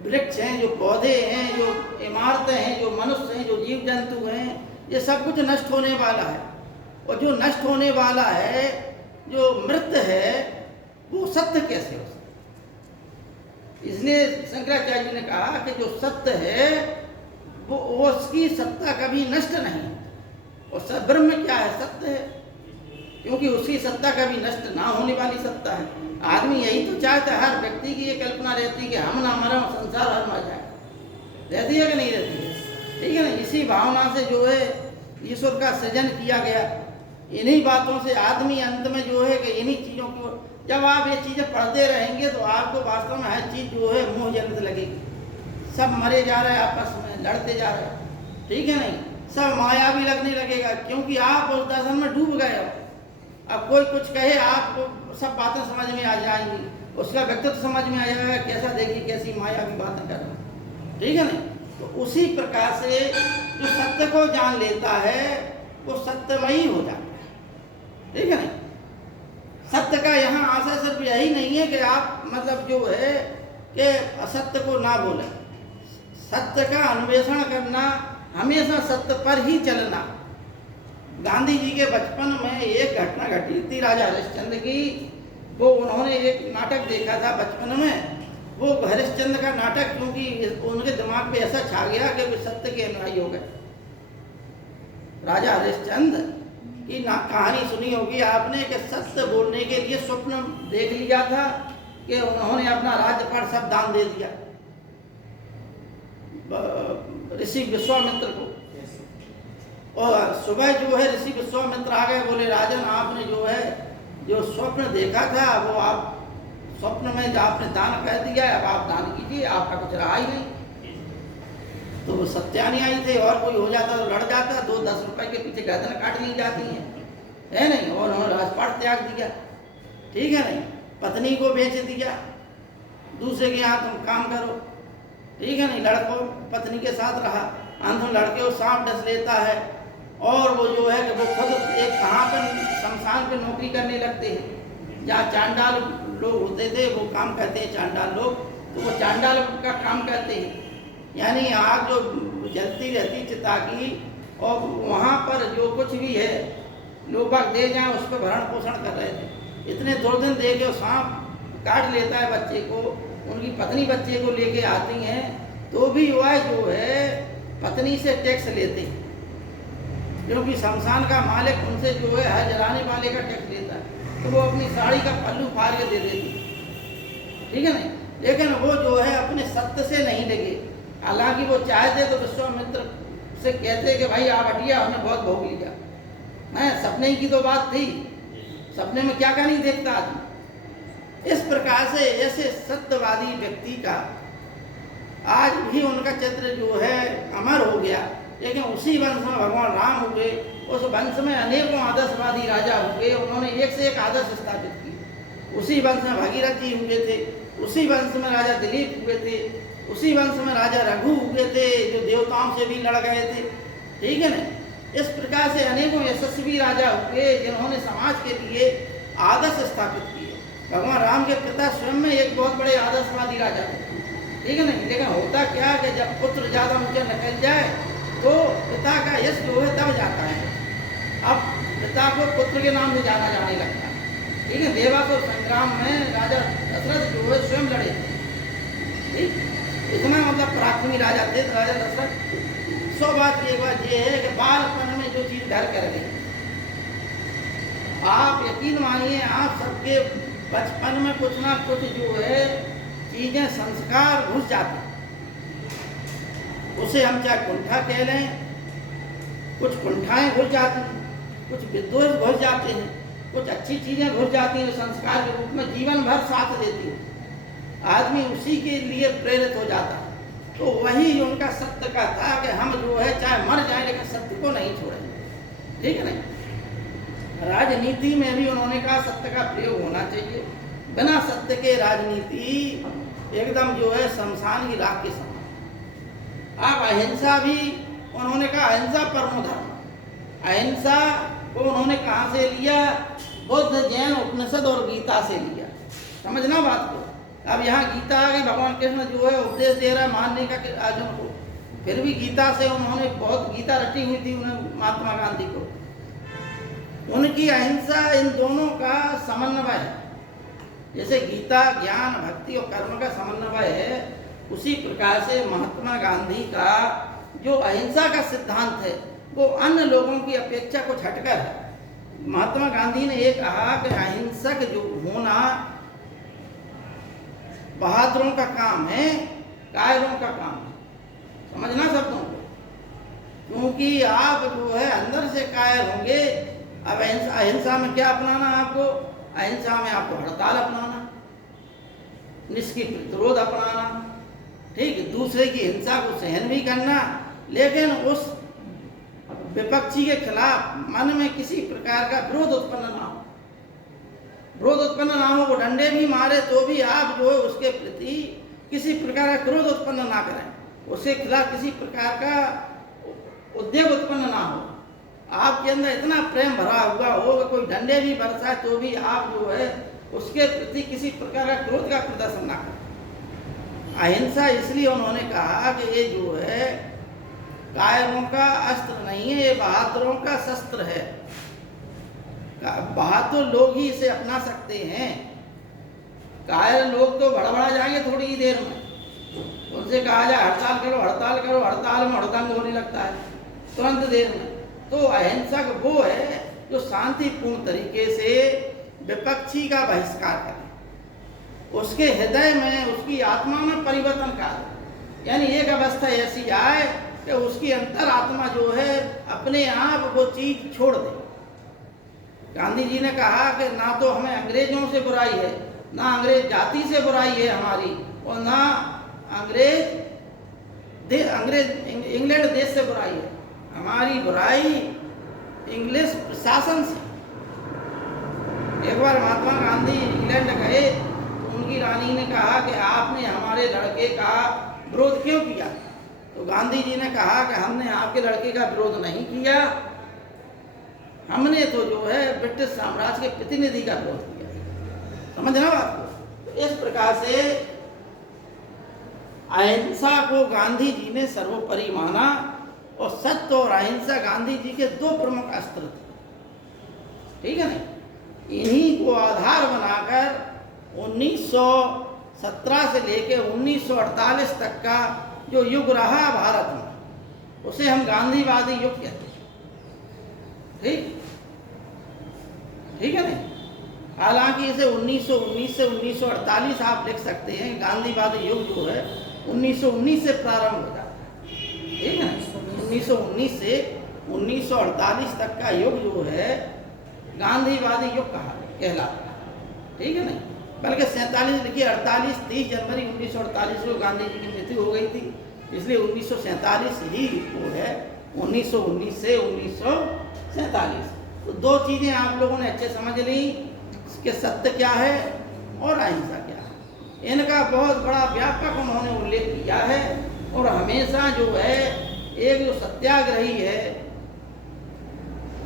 वृक्ष हैं, जो पौधे हैं, जो इमारतें हैं, जो मनुष्य हैं, जो जीव जंतु हैं, ये सब कुछ नष्ट होने वाला है। और जो नष्ट होने वाला है, जो मृत है, वो सत्य कैसे हो सकता? इसलिए शंकराचार्य जी ने कहा कि जो सत्य है वो उसकी सत्ता कभी नष्ट नहीं, और ब्रह्म क्या है, सत्य है, क्योंकि उसकी सत्ता कभी नष्ट ना होने वाली सत्ता है। आदमी यही तो चाहता है, हर व्यक्ति की ये कल्पना रहती है कि हम ना मरें, संसार हर मर जाए, रहती है कि नहीं रहती है? ठीक है ना? इसी भावना से जो है ईश्वर का सृजन किया गया। इन्हीं बातों से आदमी अंत में जो है कि इन्हीं चीज़ों को, जब आप ये चीज़ें पढ़ते रहेंगे तो आपको वास्तव में हर चीज़ जो है मोह जनित लगेगी। सब मरे जा रहे हैं, आपस में लड़ते जा रहे हैं, ठीक है नहीं? सब माया भी लगने लगेगा, क्योंकि आप उस दर्शन में डूब गए हो। अब कोई कुछ कहे, आपको सब बातें समझ में आ जाएंगी, उसका व्यक्तित्व समझ में आ जाएगा, कैसा देखिए कैसी माया की बातें कर रहे हैं, ठीक है नहीं? तो उसी प्रकार से जो सत्य को जान लेता है वो सत्यमयी हो जाता है, ठीक है नहीं? सत्य का यहाँ आशय सिर्फ यही नहीं है कि आप मतलब जो है कि असत्य को ना बोलें, सत्य का अन्वेषण करना, हमेशा सत्य पर ही चलना। गांधी जी के बचपन में एक घटना घटी थी राजा हरिश्चंद्र की। वो उन्होंने एक नाटक देखा था बचपन में, वो हरिश्चंद्र का नाटक, क्योंकि उनके दिमाग पे ऐसा छा गया कि वो सत्य के अनुयायी हो गए। राजा हरिश्चंद्र की कहानी सुनी होगी आपने कि सत्य बोलने के लिए स्वप्न देख लिया था कि उन्होंने अपना राज्यपाट सब दान दे दिया ऋषि विश्वामित्र को। और सुबह जो है ऋषि विश्वामित्र आ गए, बोले राजन आपने जो है जो स्वप्न देखा था वो आप स्वप्न में जो आपने दान कर दिया, अब आप दान कीजिए, आपका कुछ रहा ही नहीं। तो वो सत्यानुयायी थे, और कोई हो जाता तो लड़ जाता, 2-10 रुपए के पीछे गर्दन काट ली जाती है नहीं? और उन्होंने राजपाट त्याग दिया, ठीक है नहीं? पत्नी को बेच दिया, दूसरे के यहाँ तुम काम करो, ठीक है नहीं? लड़कों पत्नी के साथ रहा, अंत में लड़के को सांप डस लेता है और वो जो है कि वो खुद एक कहाँ पर शमशान पे नौकरी करने लगते हैं जहाँ चांडाल लोग होते थे, वो काम करते हैं चांडाल लोग, तो वो चांडाल का काम करते हैं। यानी आग जो जलती रहती चिता की और वहाँ पर जो कुछ भी है लोग बाग दे जाएँ उस पर भरण पोषण कर रहे थे। इतने दुर्दिन दे के सांप काट लेता है बच्चे को, उनकी पत्नी बच्चे को लेके आती हैं तो भी वह जो है पत्नी से टैक्स लेते हैं, क्योंकि शमशान का मालिक उनसे जो है हर जलाने वाले का टैक्स लेता है, तो वो अपनी साड़ी का पल्लू फाड़ के दे देती, ठीक है ना। लेकिन वो जो है अपने सत्य से नहीं लगे। हालांकि वो चाहते तो विश्वामित्र से कहते कि भाई आप हटिया, हमने बहुत भोग लिया है, सपने की तो बात थी, सपने में क्या नहीं देखता आदमी। इस प्रकार से ऐसे सत्यवादी व्यक्ति का आज भी उनका चित्र जो है अमर हो गया। लेकिन उसी वंश में भगवान राम हुए, उस वंश में अनेकों आदर्शवादी राजा हुए, उन्होंने एक से एक आदर्श स्थापित किए। उसी वंश में भगीरथ जी हुए थे, उसी वंश में राजा दिलीप हुए थे, उसी वंश में राजा रघु हुए थे जो देवताओं से भी लड़ गए थे, ठीक है ना। इस प्रकार से अनेकों यशस्वी राजा हुए जिन्होंने समाज के लिए आदर्श स्थापित किए। भगवान राम के पिता स्वयं में एक बहुत बड़े आदर्शवादी राजा थे, ठीक है ना। लेकिन होता क्या कि जब पुत्र ज़्यादा ऊंचा निकल जाए तो पिता का यश जो है दब जाता है। अब पिता को पुत्र के नाम से जाना जाने लगता है, ठीक है। देवासुर संग्राम में राजा दशरथ जो है स्वयं लड़े थे, ठीक। इतना मतलब पराक्रमी राजा थे राजा दशरथ। 100 बात एक बात ये है कि बालपन में जो चीज़ घर कर गई, आप यकीन मानिए आप सबके बचपन में कुछ ना कुछ जो है चीज़ें संस्कार घुस जाते, उसे हम चाहे कुंठा कह लें, कुछ कुंठाएँ घुस जाती हैं, कुछ विद्वेष घुस जाते हैं, कुछ अच्छी चीज़ें घुस जाती हैं संस्कार के रूप में जीवन भर साथ देती हैं, आदमी उसी के लिए प्रेरित हो जाता है। तो वही उनका सत्य का था कि हम जो है चाहे मर जाए लेकिन सत्य को नहीं छोड़ेंगे, ठीक है ना। राजनीति में भी उन्होंने कहा सत्य का प्रयोग होना चाहिए, बिना सत्य के राजनीति एकदम जो है शमशान की राख के समान। अब अहिंसा भी उन्होंने कहा अहिंसा परमो धर्म, अहिंसा को उन्होंने कहाँ से लिया? बुद्ध, जैन, उपनिषद और गीता से लिया। समझना बात को। अब यहाँ गीता आ गई, भगवान कृष्ण जो है उपदेश दे रहा है मानने का अर्जुन को, फिर भी गीता से उन्होंने बहुत गीता रटी हुई थी उन्हें महात्मा गांधी को। उनकी अहिंसा इन दोनों का समन्वय है। जैसे गीता ज्ञान भक्ति और कर्म का समन्वय है, उसी प्रकार से महात्मा गांधी का जो अहिंसा का सिद्धांत है वो अन्य लोगों की अपेक्षा कुछ हटकर है। महात्मा गांधी ने ये कहा कि अहिंसक जो होना बहादुरों का काम है, कायरों का काम है। समझना शब्दों को, क्योंकि आप जो है अंदर से कायर होंगे। अब अहिंसा में क्या अपनाना आपको? अहिंसा में आपको हड़ताल अपनाना, निष्क्रिय प्रतिरोध अपनाना, ठीक, दूसरे की हिंसा को सहन भी करना, लेकिन उस विपक्षी के खिलाफ मन में किसी प्रकार का विरोध उत्पन्न ना हो। विरोध उत्पन्न ना हो, वो डंडे भी मारे तो भी आप जो है उसके प्रति किसी प्रकार का क्रोध उत्पन्न ना करें, उसके खिलाफ किसी प्रकार का उद्वेग उत्पन्न ना हो। आपके अंदर इतना प्रेम भरा हुआ हो कि कोई डंडे भी बरसाए तो भी आप जो है उसके प्रति किसी प्रकार का क्रोध का प्रदर्शन ना करें। अहिंसा इसलिए उन्होंने कहा कि ये जो है कायरों का अस्त्र नहीं है, ये बहादुरों का शस्त्र है। बहादुर लोग ही इसे अपना सकते हैं। कायर लोग तो भड़बड़ा जाएंगे थोड़ी ही देर में, उनसे कहा जाए हड़ताल करो हड़ताल करो, हड़ताल में हड़दंग होने लगता है तुरंत देर में। तो अहिंसक वो है जो शांतिपूर्ण तरीके से विपक्षी का बहिष्कार करे, उसके हृदय में उसकी आत्मा में परिवर्तन करे, यानी एक अवस्था ऐसी आए कि उसकी अंतर आत्मा जो है अपने आप वो चीज छोड़ दे। गांधी जी ने कहा कि ना तो हमें अंग्रेजों से बुराई है, ना अंग्रेज जाति से बुराई है हमारी, और ना इंग्लैंड देश से बुराई है। हमारी बुराई इंग्लिश प्रशासन से। एक बार महात्मा गांधी इंग्लैंड गए तो उनकी रानी ने कहा कि आपने हमारे लड़के का विरोध क्यों किया? तो गांधी जी ने कहा कि हमने आपके लड़के का विरोध नहीं किया, हमने तो जो है ब्रिटिश साम्राज्य के प्रतिनिधि का विरोध किया। समझना बात को। तो इस प्रकार से अहिंसा को गांधी जी ने सर्वोपरि माना और सत्य और अहिंसा गांधी जी के दो प्रमुख अस्त्र थे, ठीक है ना। इन्हीं को आधार बनाकर 1917 से लेकर 1948 तक का जो युग रहा भारत में, उसे हम गांधीवादी युग कहते हैं। ठीक है ना। हालांकि इसे 1919 से 1948 आप लिख सकते हैं। गांधीवादी युग जो है 1919 से प्रारंभ हो जाता है, ठीक है ना। 1919 से 1948 तक का युग जो है गांधीवादी युग कहलाता है, ठीक है ना। बल्कि 47 लिखिए 30 जनवरी 1948 को गांधी जी की मृत्यु हो गई थी, इसलिए 1947 ही वो है 1919 से 1947। तो दो चीज़ें आप लोगों ने अच्छे समझ ली कि सत्य क्या है और अहिंसा क्या है। इनका बहुत बड़ा व्यापक उन्होंने उल्लेख किया है। और हमेशा जो है एक जो सत्याग्रही है,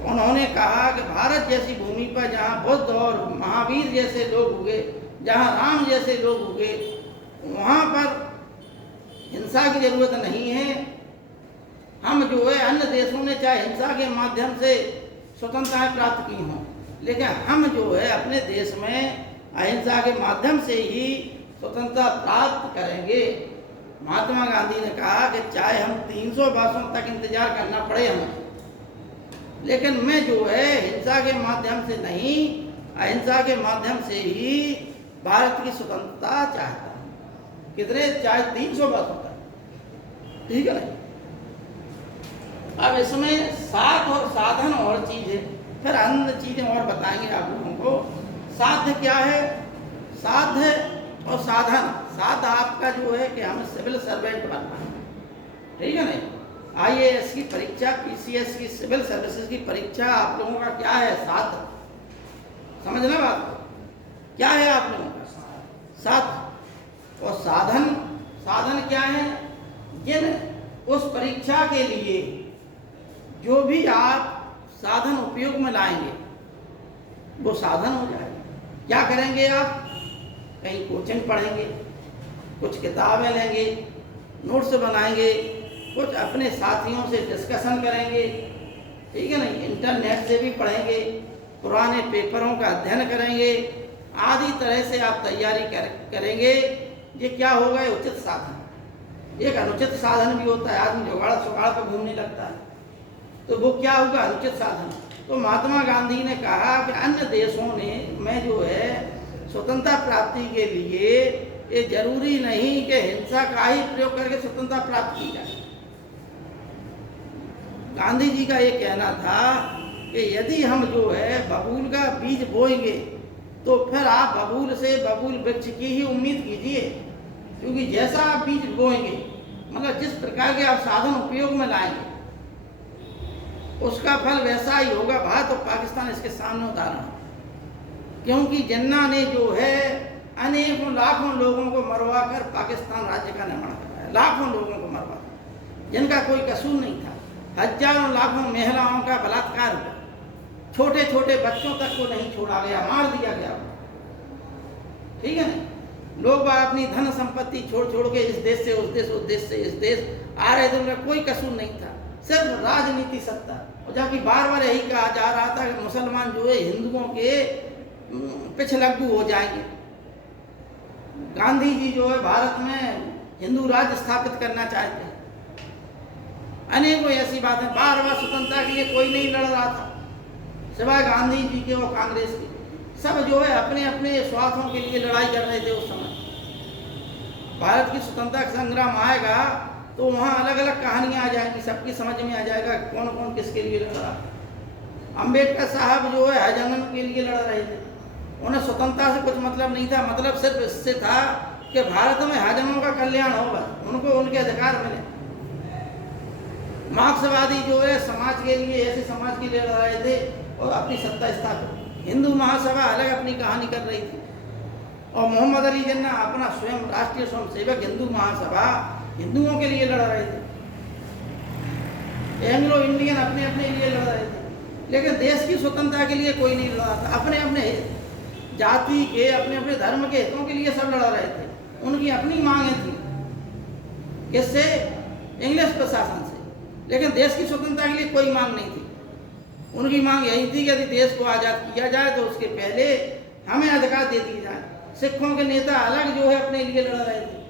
उन्होंने कहा कि भारत जैसी भूमि पर जहाँ बुद्ध और महावीर जैसे लोग हुए, जहाँ राम जैसे लोग हुए, वहाँ पर हिंसा की जरूरत नहीं है। हम जो है अन्य देशों ने चाहे हिंसा के माध्यम से स्वतंत्रताएं प्राप्त की हों, लेकिन हम जो है अपने देश में अहिंसा के माध्यम से ही स्वतंत्रता प्राप्त करेंगे। महात्मा गांधी ने कहा कि चाहे हम 300 वर्षों तक इंतजार करना पड़े हमें, लेकिन मैं जो है हिंसा के माध्यम से नहीं, अहिंसा के माध्यम से ही भारत की स्वतंत्रता चाहता हूँ। कितने? चाहे 300 वर्षों तक, ठीक है ना। अब इसमें साध और साधन और चीज है, फिर अन्य चीजें और बताएंगे आप लोगों को। साध्य क्या है? साध्य और साधन। साध आपका जो है कि हमें सिविल सर्वेंट बनना है, ठीक है ना। IAS की परीक्षा, PCS की, सिविल सर्विसेज की परीक्षा आप लोगों का क्या है? साध्य। समझना बात को, क्या है आप लोगों का? साध्य। और साधन, साधन क्या है? जिन उस परीक्षा के लिए जो भी आप साधन उपयोग में लाएंगे वो साधन हो जाएगा। क्या करेंगे आप? कहीं कोचिंग पढ़ेंगे, कुछ किताबें लेंगे, नोट्स बनाएंगे, कुछ अपने साथियों से डिस्कशन करेंगे, ठीक है ना। इंटरनेट से भी पढ़ेंगे, पुराने पेपरों का अध्ययन करेंगे, आदि तरह से आप तैयारी करेंगे। ये क्या होगा? उचित साधन। एक अनुचित साधन भी होता है, आदमी जुगाड़ सुगाड़ पर घूमने लगता है, तो वो क्या होगा? अनुचित साधन। तो महात्मा गांधी ने कहा कि अन्य देशों ने में जो है स्वतंत्रता प्राप्ति के लिए ये जरूरी नहीं कि हिंसा का ही प्रयोग करके स्वतंत्रता प्राप्त की जाए। गांधी जी का ये कहना था कि यदि हम जो है बबूल का बीज बोएंगे तो फिर आप बबूल से बबूल वृक्ष की ही उम्मीद कीजिए, क्योंकि जैसा आप बीज बोएंगे, मतलब जिस प्रकार के आप साधन उपयोग में लाएंगे, उसका फल वैसा ही होगा। भारत और पाकिस्तान इसके सामने उदाहरण है, क्योंकि जिन्ना ने जो है अनेकों लाखों लोगों को मरवा कर पाकिस्तान राज्य का निर्माण कराया। लाखों लोगों को मरवा, जिनका कोई कसूर नहीं था। हजारों लाखों महिलाओं का बलात्कार हुआ, छोटे छोटे बच्चों तक को नहीं छोड़ा गया, मार दिया गया, ठीक है ना। लोग अपनी धन संपत्ति छोड़ छोड़ के इस देश से उस देश, उस देश से इस देश आ रहे थे, उनका कोई कसूर नहीं था, सिर्फ राजनीति सत्ता। और जबकि बार बार यही कहा जा रहा था कि मुसलमान जो है हिंदुओं के पिछलग्गू हो जाएंगे। गांधी जी जो है भारत में हिंदू राज्य स्थापित करना चाहते हैं। अनेकों ऐसी बातें, बार बार स्वतंत्रता के लिए कोई नहीं लड़ रहा था सिवाय गांधी जी के और कांग्रेस के। सब जो है अपने अपने स्वार्थों के लिए लड़ाई कर रहे थे उस समय। भारत की स्वतंत्रता संग्राम आएगा तो वहाँ अलग अलग कहानियाँ आ जाएंगी, सबकी समझ में आ जाएगा कौन कौन किसके लिए लड़ रहा। अम्बेडकर साहब जो है हरिजनों के लिए लड़ रहे थे, उन्हें स्वतंत्रता से कुछ मतलब नहीं था, मतलब सिर्फ इससे था कि भारत में हरिजनों का कल्याण होगा, उनको उनके अधिकार मिले। मार्क्सवादी जो है समाज के लिए, ऐसे समाज के लिए लड़ रहे थे और अपनी सत्ता स्थापित। हिंदू महासभा अलग अपनी कहानी कर रही थी, और मोहम्मद अली जिन्ना अपना स्वयं राष्ट्रीय स्वयंसेवक हिंदू महासभा हिंदुओं के लिए लड़ रहे थे। एंग्लो इंडियन अपने अपने लिए लड़ रहे थे, लेकिन देश की स्वतंत्रता के लिए कोई नहीं लड़ा था। अपने अपने जाति के, अपने अपने धर्म के हितों के लिए सब लड़ रहे थे। उनकी अपनी मांगें थी, किससे? इंग्लिश प्रशासन से। लेकिन देश की स्वतंत्रता के लिए कोई मांग नहीं थी। उनकी मांग यही थी कि यदि देश को आज़ाद किया जाए तो उसके पहले हमें अधिकार दे दिए जाए। सिखों के नेता अलग जो है अपने लिए लड़ रहे थे।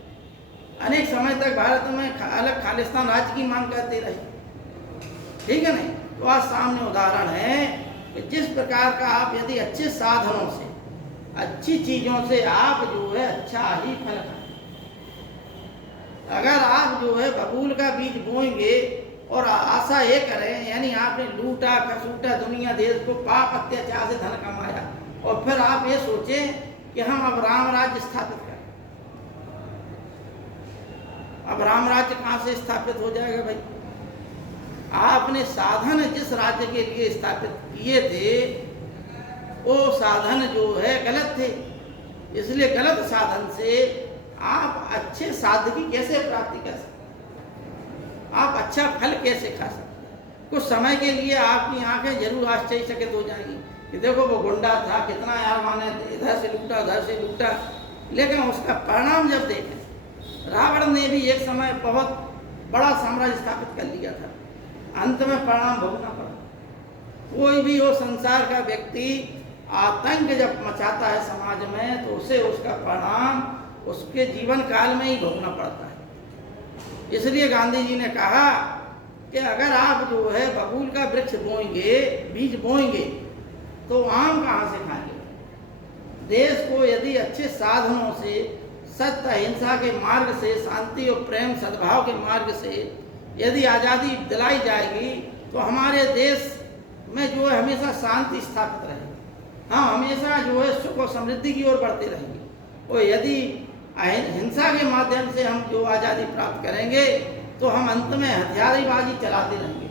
अनेक समय तक भारत में अलग खालिस्तान राज्य की मांग करते रहे, ठीक है नहीं? तो आज सामने उदाहरण है कि जिस प्रकार का आप यदि अच्छे साधनों से, अच्छी चीज़ों से आप जो है अच्छा ही फल खाएं। अगर आप जो है बबूल का बीज बोएंगे और आशा ये करें, यानी आपने लूटा खसूटा दुनिया देश को पाप अत्याचार से धन कमाया, और फिर आप ये सोचें कि हम अब राम राज्य स्थापित करें। अब राम राज्य कहाँ से स्थापित हो जाएगा भाई? आपने साधन जिस राज्य के लिए स्थापित किए थे वो साधन जो है गलत थे, इसलिए गलत साधन से आप अच्छे साध्य की कैसे प्राप्ति कर सकते? आप अच्छा फल कैसे खा सकते? कुछ समय के लिए आपकी आंखें जरूर आश्चर्यचकित हो जाएंगी कि देखो वो गुंडा था, कितना यार माने इधर से लूटा उधर से लूटा, लेकिन उसका परिणाम जब देखें, रावण ने भी एक समय बहुत बड़ा साम्राज्य स्थापित कर लिया था, अंत में परिणाम भोगना पड़ा। कोई भी हो संसार का व्यक्ति आतंक जब मचाता है समाज में तो उसे उसका परिणाम उसके जीवन काल में ही भोगना पड़ता है। इसलिए गांधी जी ने कहा कि अगर आप जो है बबूल का वृक्ष बोएंगे, बीज बोएंगे, तो आम कहाँ से खाएंगे? देश को यदि अच्छे साधनों से, सत्य अहिंसा के मार्ग से, शांति और प्रेम सद्भाव के मार्ग से यदि आज़ादी दिलाई जाएगी तो हमारे देश में जो है हमेशा शांति स्थापित रहेगी। हम हमेशा जो है सुख और समृद्धि की ओर बढ़ते रहेंगे। और यदि हिंसा के माध्यम से हम जो आज़ादी प्राप्त करेंगे तो हम अंत में हथियारबाजी चलाते रहेंगे।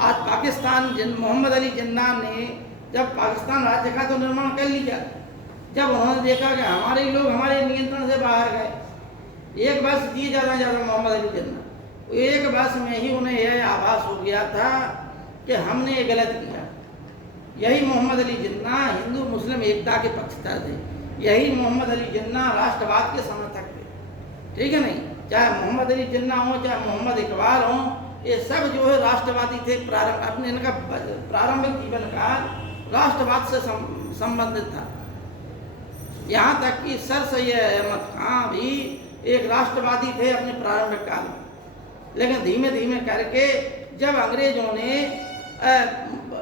आज पाकिस्तान मोहम्मद अली जिन्ना ने जब पाकिस्तान राज्य का तो निर्माण कर लिया, जब उन्होंने देखा कि हमारे लोग हमारे नियंत्रण से बाहर गए, एक वर्ष दिए ज़्यादा मोहम्मद अली जिन्ना, एक वर्ष में ही उन्हें यह आभास हो गया था कि हमने ये गलत किया। यही मोहम्मद अली जिन्ना हिंदू मुस्लिम एकता के पक्षधर थे, यही मोहम्मद अली जिन्ना राष्ट्रवाद के समर्थक थे, ठीक है नहीं? चाहे मोहम्मद अली जिन्ना हो, चाहे मोहम्मद इकबाल हो, ये सब जो है राष्ट्रवादी थे। अपने इनका प्रारंभिक जीवन काल राष्ट्रवाद से संबंधित था। यहाँ तक कि सर सैयद अहमद खां भी एक राष्ट्रवादी थे अपने प्रारंभिक काल में, लेकिन धीमे धीमे करके जब अंग्रेजों ने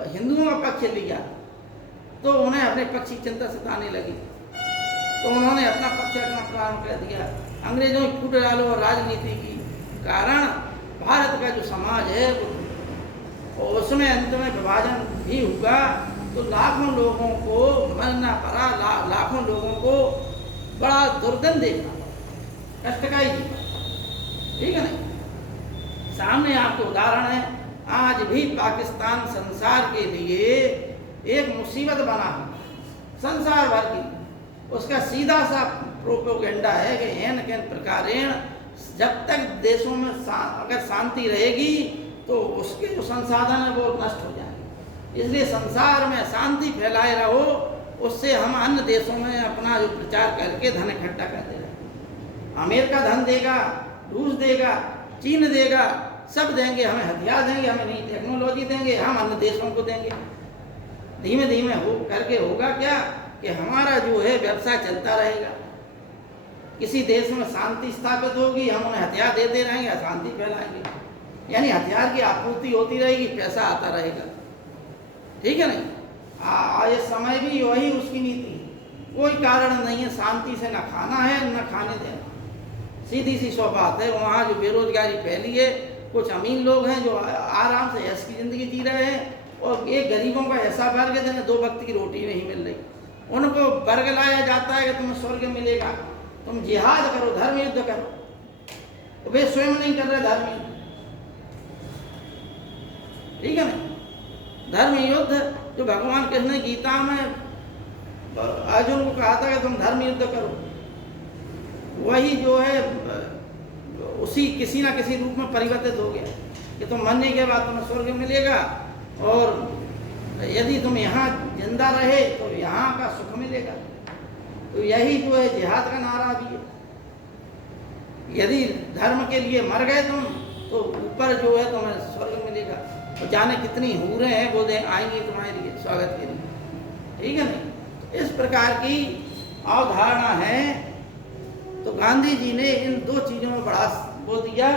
हिंदुओं का पक्ष लिया तो उन्हें अपने पक्ष की चिंता सताने लगी, तो उन्होंने अपना पक्ष रखना प्रारंभ कर दिया। अंग्रेजों की फूट डालो और राजनीति की कारण भारत का जो समाज है वो उसमें अंत में विभाजन भी हुआ, तो लाखों लोगों को मरना पड़ा, लाखों लोगों को बड़ा दुर्गंध देखना पड़ा, कष्टकारी जीवन, ठीक है नहीं? सामने आपको उदाहरण है, आज भी पाकिस्तान संसार के लिए एक मुसीबत बना है, संसार भर की। उसका सीधा सा प्रोपेगेंडा है कि एन के प्रकारेण जब तक देशों में अगर शांति रहेगी तो उसके जो संसाधन है वो नष्ट हो जाएंगे। इसलिए संसार में शांति फैलाए रहो, उससे हम अन्य देशों में अपना जो प्रचार करके धन इकट्ठा करते रहे। अमेरिका धन देगा, रूस देगा, चीन देगा, सब देंगे, हमें हथियार देंगे, हमें नई टेक्नोलॉजी देंगे, हम अन्य देशों को देंगे। धीमे धीमे हो करके होगा क्या कि हमारा जो है व्यवसाय चलता रहेगा। किसी देश में शांति स्थापित होगी, हम उन्हें हथियार देते रहेंगे, अशांति फैलाएंगे, यानी हथियार की आपूर्ति होती रहेगी, पैसा आता रहेगा, ठीक है नहीं? ये समय भी वही उसकी नीति है। कोई कारण नहीं है शांति से न खाना है न खाने देना, सीधी सी सौ बात है। वहाँ जो बेरोजगारी फैली है, कुछ अमीर लोग हैं जो आराम से ऐश की ज़िंदगी जी रहे हैं, और एक गरीबों का ऐसा वर्ग है जिन्हें 2 वक्त की रोटी नहीं मिल रही। उनको वर्ग लाया जाता है कि तुम्हें स्वर्ग मिलेगा, तुम जिहाद करो, धर्म युद्ध करो, वे स्वयं नहीं कर रहे धर्म युद्ध, ठीक है ना? धर्म युद्ध जो भगवान कृष्ण ने गीता में अर्जुन को कहा था कि तुम धर्म युद्ध करो, वही जो है उसी किसी ना किसी रूप में परिवर्तित हो गया। कि तुम मरने के बाद तुम्हें स्वर्ग मिलेगा, और यदि तुम यहाँ जिंदा रहे तो यहाँ का सुख मिलेगा। तो यही जो है जिहाद का नारा भी है। यदि धर्म के लिए मर गए तुम तो ऊपर जो है तुम्हें स्वर्ग मिलेगा। तो जाने कितनी हूरें हैं वो दे आएंगी तुम्हारे लिए स्वागत के लिए, ठीक है नहीं। तो इस प्रकार की अवधारणा है। तो गांधी जी ने इन दो चीज़ों में बड़ा वो दिया,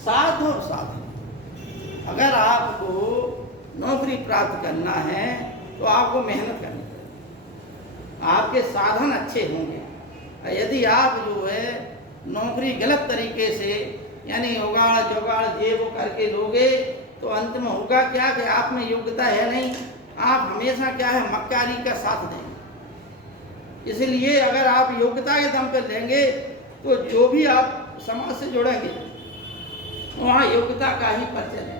साध और साधन। अगर आपको नौकरी प्राप्त करना है तो आपको मेहनत करनी पड़ेगी, आपके साधन अच्छे होंगे। यदि आप जो है नौकरी गलत तरीके से यानी उगाड़ जुगाड़ ये वो करके लोगे तो अंत में होगा क्या कि आप में योग्यता है नहीं, आप हमेशा क्या है मक्कारी का साथ देंगे। इसलिए अगर आप योग्यता के दम पर लेंगे तो जो भी आप समाज से जुड़ेंगे वहाँ योग्यता का ही परिचय देंगे।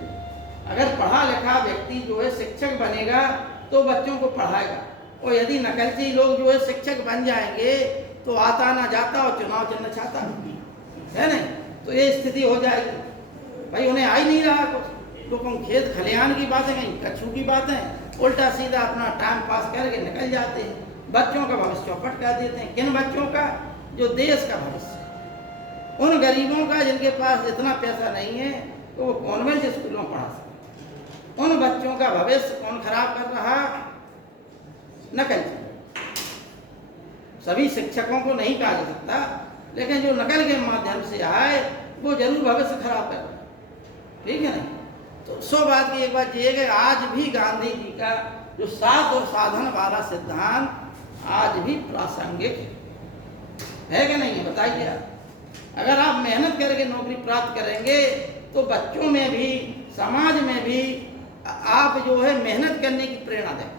अगर पढ़ा लिखा व्यक्ति जो है शिक्षक बनेगा तो बच्चों को पढ़ाएगा, और यदि नकलची लोग जो है शिक्षक बन जाएंगे तो आता ना जाता और चुनाव चिन्ह छाता है नहीं। तो ये स्थिति हो जाएगी। भाई उन्हें आ ही नहीं रहा कुछ, लोगों खेत खलिहान की बातें, कहीं कच्छू की बातें, उल्टा सीधा अपना टाइम पास करके निकल जाते हैं। बच्चों का भविष्य चौपट कर देते हैं। किन बच्चों का? जो देश का भविष्य है। उन गरीबों का जिनके पास इतना पैसा नहीं है तो वो कॉन्वेंट स्कूलों में पढ़ा सकते। उन बच्चों का भविष्य कौन खराब कर रहा? नकल। सभी शिक्षकों को नहीं कहा जा सकता, लेकिन जो नकल के माध्यम से आए वो जरूर भविष्य खराब कर रहा है, ठीक है नहीं। तो सो बात की एक बात ये है कि आज भी गांधी जी का जो साध और साधन वाला सिद्धांत आज भी प्रासंगिक है कि नहीं है? बताइए आप। अगर आप मेहनत करके नौकरी प्राप्त करेंगे तो बच्चों में भी समाज में भी आप जो है मेहनत करने की प्रेरणा दें।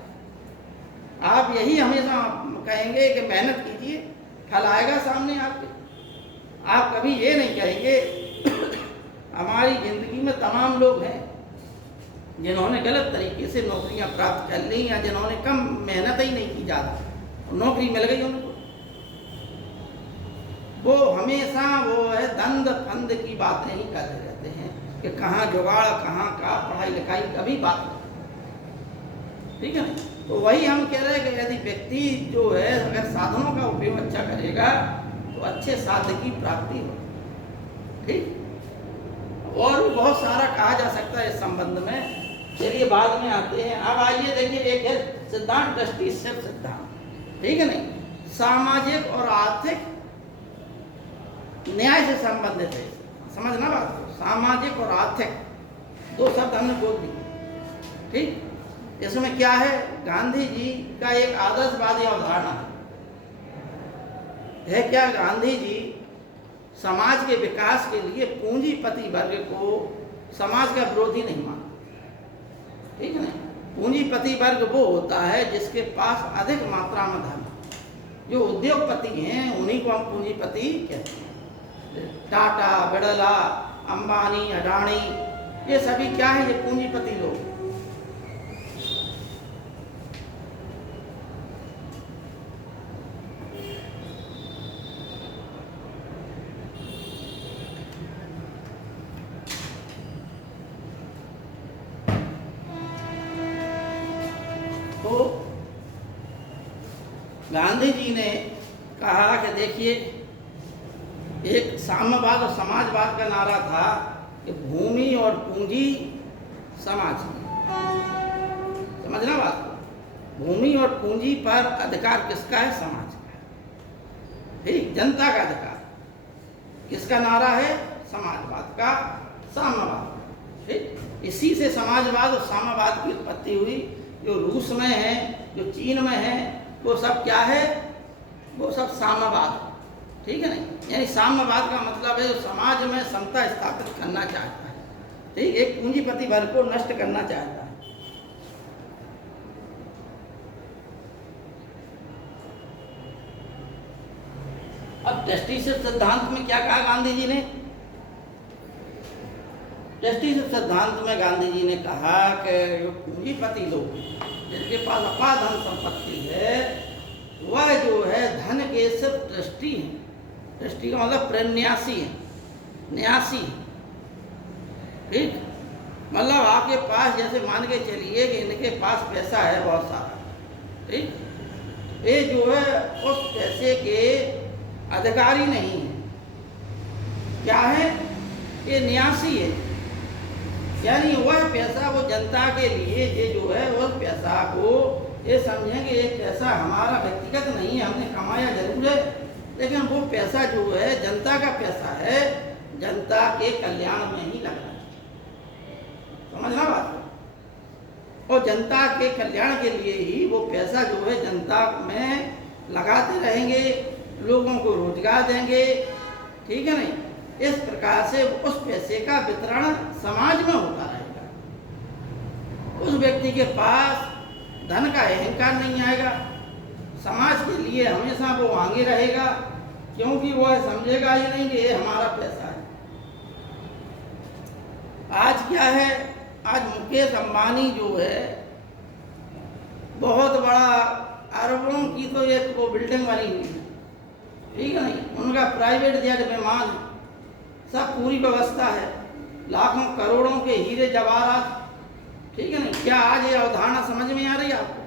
आप यही हमेशा कहेंगे कि मेहनत कीजिए, फल आएगा सामने आपके। आप कभी ये नहीं कहेंगे हमारी जिंदगी में तमाम लोग हैं जिन्होंने गलत तरीके से नौकरियां प्राप्त कर ली या जिन्होंने कम मेहनत ही नहीं की, ज़्यादा नौकरी मिल गई उनको। वो हमेशा वो है दंड फंद की बातें ही करते रहते हैं कि कहाँ जुगाड़, कहाँ का पढ़ाई लिखाई, कभी बात नहीं, ठीक है ना। तो वही हम कह रहे हैं कि यदि व्यक्ति जो है अगर साधनों का उपयोग अच्छा करेगा तो अच्छे साध्य की प्राप्ति हो, ठीक। और भी बहुत सारा कहा जा सकता है इस संबंध में, चलिए बाद में आते हैं। अब आइए देखिए, एक है सिद्धांत ट्रस्टीशिप सिद्धांत, ठीक है नहीं। सामाजिक और आर्थिक न्याय से संबंधित है, समझना बात को। सामाजिक और आर्थिक दो शब्द हमने बोल दिए, ठीक। इसमें क्या है? गांधी जी का एक आदर्शवादी अवधारणा है क्या? गांधी जी समाज के विकास के लिए पूंजीपति वर्ग को समाज का विरोधी नहीं मानते, ठीक है ना। पूंजीपति वर्ग वो होता है जिसके पास अधिक मात्रा में धन। जो उद्योगपति हैं उन्हीं को हम पूंजीपति कहते हैं। टाटा, बिड़ला, अंबानी, अडानी, ये सभी क्या है? ये पूंजीपति लोग। तो गांधी जी ने कहा कि देखिए, एक साम्यवाद और समाजवाद का नारा था कि भूमि और पूंजी समाज, समझना बात को। भूमि और पूंजी पर अधिकार किसका है? समाज का, ठीक, जनता का अधिकार। किसका नारा है? समाजवाद का, साम्यवाद, ठीक। इसी से समाजवाद और साम्यवाद की उत्पत्ति हुई। जो रूस में है, जो चीन में है, वो सब क्या है? वो सब साम्यवाद, ठीक है नहीं। यानी साम्यवाद का मतलब है जो समाज में समता स्थापित करना चाहता है, ठीक, एक पूंजीपति वर्ग को नष्ट करना चाहता है। अब ट्रस्टीशिप सिद्धांत में क्या कहा गांधी जी ने? ट्रस्टीशिप सिद्धांत में गांधी जी ने कहा कि जो पूंजीपति लोग जिनके पास अपार धन संपत्ति है वह जो है धन के सिर्फ ट्रस्टी हैं। ट्रस्टी का मतलब प्रन्यासी है, न्यासी, ठीक। मतलब आपके पास जैसे मान के चलिए कि इनके पास पैसा है बहुत सारा, ठीक, ये जो है उस पैसे के अधिकारी नहीं है, क्या है, ये न्यासी है। यानी वह पैसा वो जनता के लिए ये जो है उस पैसा को ये समझें कि ये पैसा हमारा व्यक्तिगत नहीं है, हमने कमाया जरूर है, लेकिन वो पैसा जो है जनता का पैसा है, जनता के कल्याण में ही लगना है, समझना बात। और जनता के कल्याण के लिए ही वो पैसा जो है जनता में लगाते रहेंगे, लोगों को रोजगार देंगे, ठीक है नहीं। इस प्रकार से उस पैसे का वितरण समाज में होता रहेगा। उस व्यक्ति के पास धन का अहंकार नहीं आएगा, समाज के लिए हमेशा वो आगे रहेगा, क्योंकि वह समझेगा ही नहीं कि ये हमारा पैसा है। आज क्या है, आज मुकेश अंबानी जो है बहुत बड़ा अरबों की तो एक वो बिल्डिंग बनी हुई है, ठीक है नहीं, उनका प्राइवेट जेट विमान, सब पूरी व्यवस्था है, लाखों करोड़ों के हीरे जवाहरात, ठीक है नहीं। क्या आज ये अवधारणा समझ में आ रही है आपको?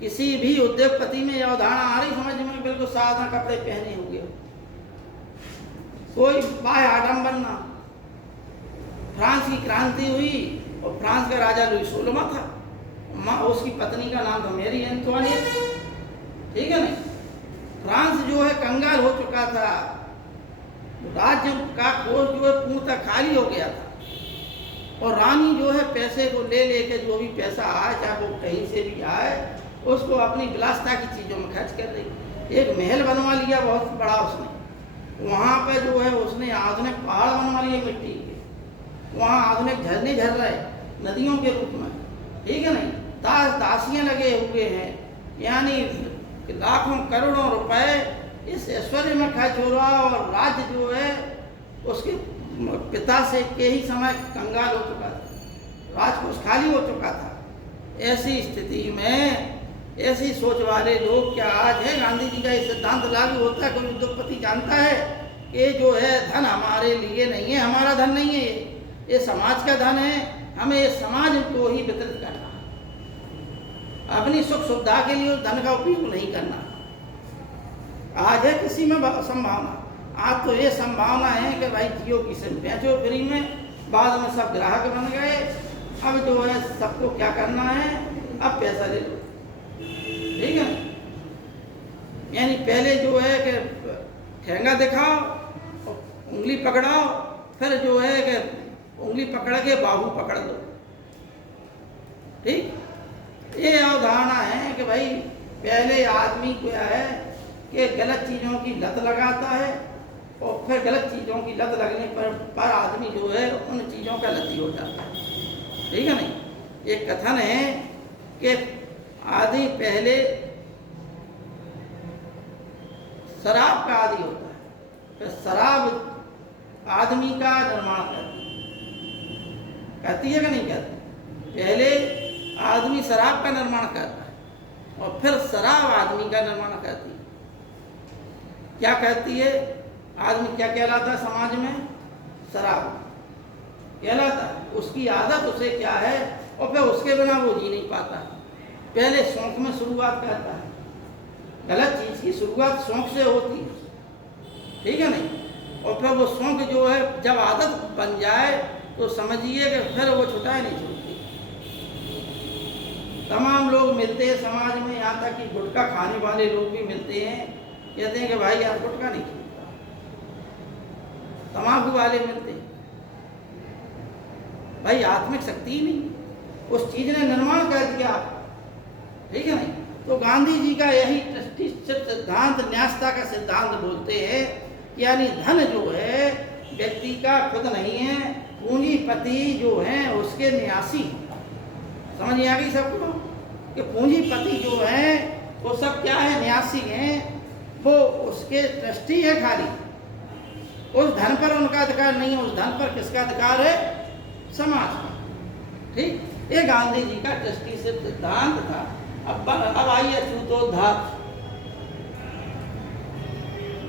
किसी भी उद्योगपति में यह अवधारणा आ रही समझ में? बिल्कुल साधारण कपड़े पहने हुए, कोई बाह्य आडम्बर ना। फ्रांस की क्रांति हुई और फ्रांस का राजा लुई 16वां था, उसकी पत्नी का नाम था मैरी एंटोनियट, ठीक है नहीं। फ्रांस जो है कंगाल हो चुका था, राज्य का कोष जो है पूर्णतः खाली हो गया था, और रानी जो है पैसे को ले लेके जो भी पैसा आए, चाहे वो कहीं से भी आए, उसको अपनी विलासता की चीज़ों में खर्च कर रही। एक महल बनवा लिया बहुत बड़ा उसने, वहाँ पे जो है उसने आधुनिक पहाड़ बनवा लिए मिट्टी के, वहाँ आधुनिक झरने झर रहे नदियों के रूप में, ठीक है नहीं। दासियाँ लगे हुए हैं, यानी लाखों करोड़ों रुपए इस ऐश्वर्य में खर्च हो रहा, और राज्य जो है उसके पिता से के ही समय कंगाल हो चुका था, राजकोष खाली हो चुका था। ऐसी स्थिति में ऐसी सोच वाले लोग क्या आज है? गांधी जी का ये सिद्धांत लागू होता है? कोई उद्योगपति जानता है कि जो है धन हमारे लिए नहीं है, हमारा धन नहीं है, ये समाज का धन है, हमें ये समाज को ही वितरित करना, अपनी सुख सुविधा के लिए उस धन का उपयोग नहीं करना। आज है किसी में संभावना, आज तो ये संभावना है कि भाई जियो की सिम बेचो फ्री में, बाद में सब ग्राहक बन गए, अब जो है सबको क्या करना है, अब पैसा ले लो, ठीक है। यानी पहले जो है कि ठेंगा दिखाओ, उंगली पकड़ाओ, फिर जो है कि उंगली पकड़ के बाहू पकड़ दो, ठीक। ये अवधारणा है कि भाई पहले आदमी क्या है कि गलत चीज़ों की लत लगाता है, और फिर गलत चीज़ों की लत लगने पर आदमी जो है उन चीज़ों का लती हो जाता है, ठीक है नहीं। एक कथन है कि आदमी पहले शराब का आदी होता है, फिर शराब आदमी का निर्माण कहती है कि नहीं कहती? पहले आदमी शराब का निर्माण करता है, और फिर शराब आदमी का निर्माण करती है। क्या कहती है? आदमी क्या कहलाता है समाज में? शराब कहलाता है, उसकी आदत उसे क्या है, और फिर उसके बिना वो जी नहीं पाता। पहले शौक में शुरुआत करता है, गलत चीज़ की शुरुआत शौक से होती है, ठीक है नहीं। और फिर वो शौक जो है जब आदत बन जाए तो समझिए कि फिर वो छुटाए नहीं छूटती। तमाम लोग मिलते हैं समाज में, यहाँ तक कि गुटखा खाने वाले लोग भी मिलते हैं, कहते हैं कि भाई यार गुटखा नहीं छूटता, तम्बाकू वाले मिलते हैं, भाई आत्मिक शक्ति ही नहीं, उस चीज़ ने निर्माण कर दिया, ठीक है नहीं। तो गांधी जी का यही सिद्धांत न्यासता का सिद्धांत बोलते हैं, यानी धन जो है व्यक्ति का खुद नहीं है, पूंजीपति जो है उसके न्यासी। समझ में आ गई सबको कि पूंजीपति जो है वो सब क्या है? न्यासी हैं, वो उसके ट्रस्टी है खाली, उस धन पर उनका अधिकार नहीं है। उस धन पर किसका अधिकार है? समाज का, ठीक। ये गांधी जी का ट्रस्टी से सिद्धांत था। अब आइए अछूतोद्धार।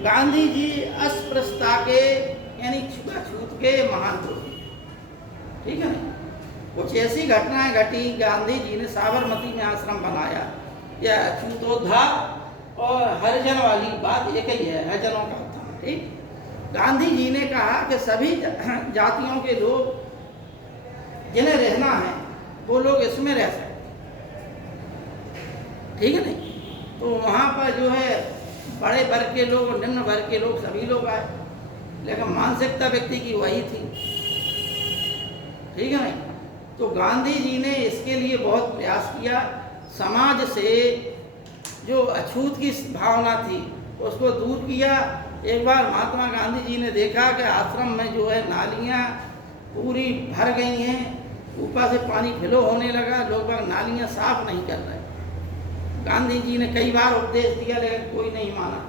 गांधी जी अस्पृश्यता के यानी छूताछूत के महान पुरुष, ठीक है ना। कुछ ऐसी घटनाएं घटी। गांधी जी ने साबरमती में आश्रम बनाया, यह अछूतोद्धार और हरिजन वाली बात एक ही है, हरिजनों का उत्थान। ठीक, गांधी जी ने कहा कि सभी जातियों के लोग जिन्हें रहना है वो लोग इसमें रह सकते, ठीक है नहीं। तो वहाँ पर जो है बड़े वर्ग के लोग और निम्न वर्ग के लोग सभी लोग आए, लेकिन मानसिकता व्यक्ति की वही थी, ठीक है नहीं। तो गांधी जी ने इसके लिए बहुत प्रयास किया, समाज से जो अछूत की भावना थी उसको दूर किया। एक बार महात्मा गांधी जी ने देखा कि आश्रम में जो है नालियाँ पूरी भर गई हैं, ऊपर से पानी फ्लो होने लगा, लोग बाग नालियाँ साफ नहीं कर रहे। गांधी जी ने कई बार उपदेश दिया लेकिन कोई नहीं माना।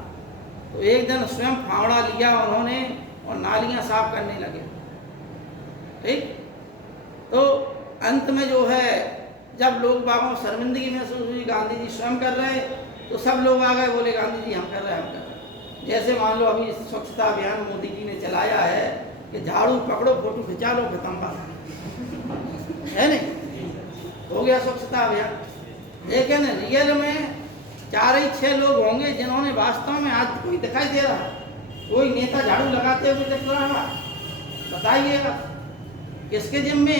तो एक दिन स्वयं फावड़ा लिया उन्होंने और नालियाँ साफ करने लगे। ठीक, तो अंत में जो है जब लोग बागों शर्मिंदगी महसूस हुई, गांधी जी स्वयं कर रहे, तो सब लोग आ गए, बोले गांधी जी हम कर रहे हैं, हम कर रहे हैं। जैसे मान लो अभी स्वच्छता अभियान मोदी जी ने चलाया है कि झाड़ू पकड़ो, फोटो खिंचा लो, खत्म बात है नहीं, हो गया स्वच्छता अभियान। लेकिन रियल में 4 ही 6 लोग होंगे जिन्होंने वास्तव में आज कोई दिखाई दे रहा, कोई नेता झाड़ू लगाते हुए दिख रहा, बताइएगा किसके जिम्मे?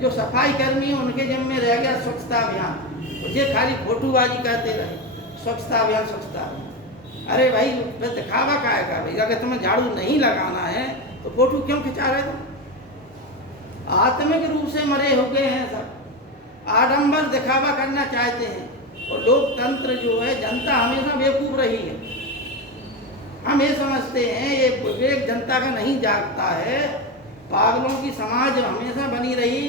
जो सफाई कर्मी हैं उनके जिम्मे रह गया स्वच्छता अभियान। तो ये खाली फोटोबाजी करते रहे, स्वच्छता अभियान स्वच्छता अभियान। अरे भाई फिर दिखावा का है का भाई, अगर तुम्हें झाड़ू नहीं लगाना है तो फोटो क्यों खिंचा रहे तुम? आत्मिक रूप से मरे हो गए हैं सब, आडंबर दिखावा करना चाहते हैं। और लोकतंत्र जो है, जनता हमेशा बेवकूफ रही है। हम ये समझते हैं ये विवेक जनता का नहीं जागता है, पागलों की समाज हमेशा बनी रही।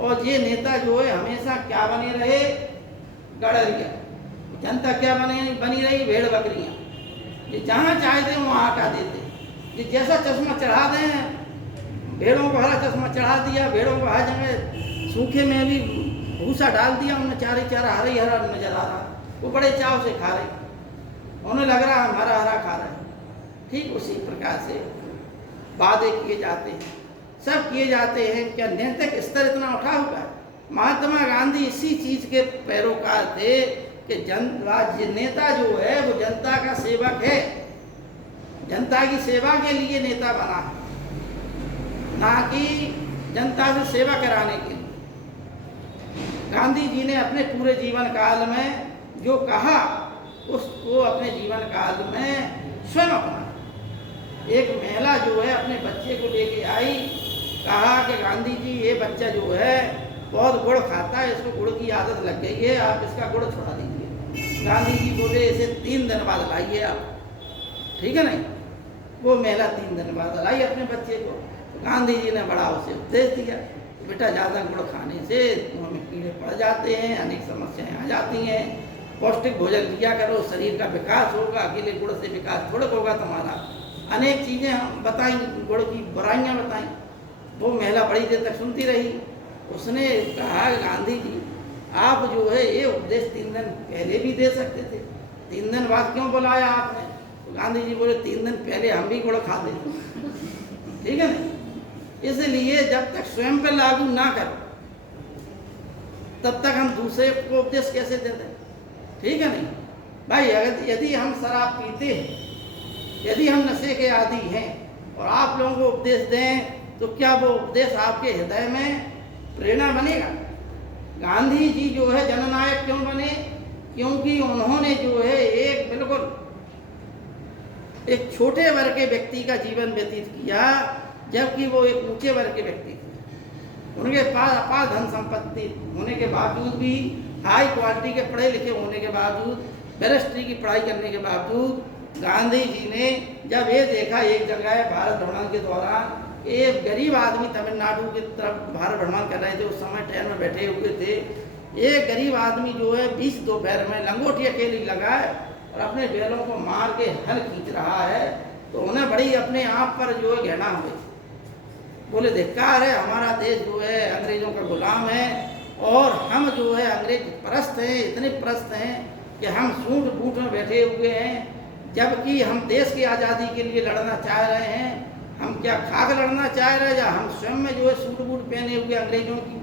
और ये नेता जो है हमेशा क्या बने रहे? गड़रिया। जनता क्या बनी रही? भेड़ बकरियाँ। ये जहाँ चाहते हैं वहाँ हटा देते, ये जैसा चश्मा चढ़ा दें, भेड़ों को हरा चश्मा चढ़ा दिया, भेड़ों को हर जगह सूखे में भी भूसा डाल दिया, उनमें चारा हरा ही हरा नजर आ रहा, वो बड़े चाव से खा रहे, उन्हें लग रहा हम हरा हरा खा रहे हैं। ठीक उसी प्रकार से वादे किए जाते हैं, सब किए जाते हैं। क्या नैतिक स्तर इतना उठा हुआ है? महात्मा गांधी इसी चीज के पैरोकार थे कि राज्य नेता जो है वो जनता का सेवक है, जनता की सेवा के लिए नेता बना है, ना कि जनता से सेवा कराने के लिए। गांधी जी ने अपने पूरे जीवन काल में जो कहा उसको अपने जीवन काल में स्वयं अपना। एक महिला जो है अपने बच्चे को लेके आई, कहा कि गांधी जी ये बच्चा जो है बहुत गुड़ खाता है, इसको गुड़ की आदत लग गई है, आप इसका गुड़ छुड़ा दीजिए। गांधी जी बोले इसे 3 दिन बाद लाइए आप, ठीक है नहीं। वो महिला 3 दिन बाद लाई अपने बच्चे को। तो गांधी जी ने बड़ा उसे उपदेश दिया, बेटा ज़्यादा गुड़ खाने से मुँह में कीड़े पड़ जाते हैं, अनेक समस्याएं आ जाती हैं, पौष्टिक भोजन लिया करो, शरीर का विकास होगा, अकेले गुड़ से विकास थोड़ा होगा तुम्हारा। अनेक चीज़ें हम बताई, गुड़ की बुराइयाँ बताई। वो महिला बड़ी देर तक सुनती रही। उसने कहा गांधी जी आप जो है ये उपदेश 3 दिन पहले भी दे सकते थे, 3 दिन बाद क्यों बुलाया आपने? तो गांधी जी बोले 3 दिन पहले हम भी गुड़ खाते थे, ठीक है ना। इसलिए जब तक स्वयं पर लागू ना करो तब तक हम दूसरे को उपदेश कैसे दे दें? ठीक है नहीं भाई। अगर यदि हम शराब पीते हैं, यदि हम नशे के आदी हैं और आप लोगों को उपदेश दें तो क्या वो उपदेश आपके हृदय में प्रेरणा बनेगा? गांधी जी जो है जननायक क्यों बने? क्योंकि उन्होंने जो है एक बिल्कुल एक छोटे वर्ग के व्यक्ति का जीवन व्यतीत किया, जबकि वो एक ऊंचे वर्ग के व्यक्ति थे। उनके पास अपार धन संपत्ति होने के बावजूद भी, हाई क्वालिटी के पढ़े लिखे होने के बावजूद, बैरिस्ट्री की पढ़ाई करने के बावजूद, गांधी जी ने जब ये देखा एक जगह भारत भ्रमण के दौरान एक गरीब आदमी तमिलनाडु की तरफ भारत भ्रमण कर रहे थे, उस समय ट्रेन में बैठे हुए थे, एक गरीब आदमी जो है 20 दोपहर में लंगोटी अकेली लगाए और अपने बैलों को मार के हल खींच रहा है, तो उन्हें बड़ी अपने आप पर जो है घृणा हुई। बोले धिक्कार है, हमारा देश जो है अंग्रेजों का गुलाम है और हम जो है अंग्रेज परस्त हैं, इतने परस्त हैं कि हम सूट बूट में बैठे हुए हैं, जबकि हम देश की आज़ादी के लिए लड़ना चाह रहे हैं। हम क्या खाक लड़ना चाह रहे या हम स्वयं में जो है सूट बूट पहने हुए अंग्रेजों की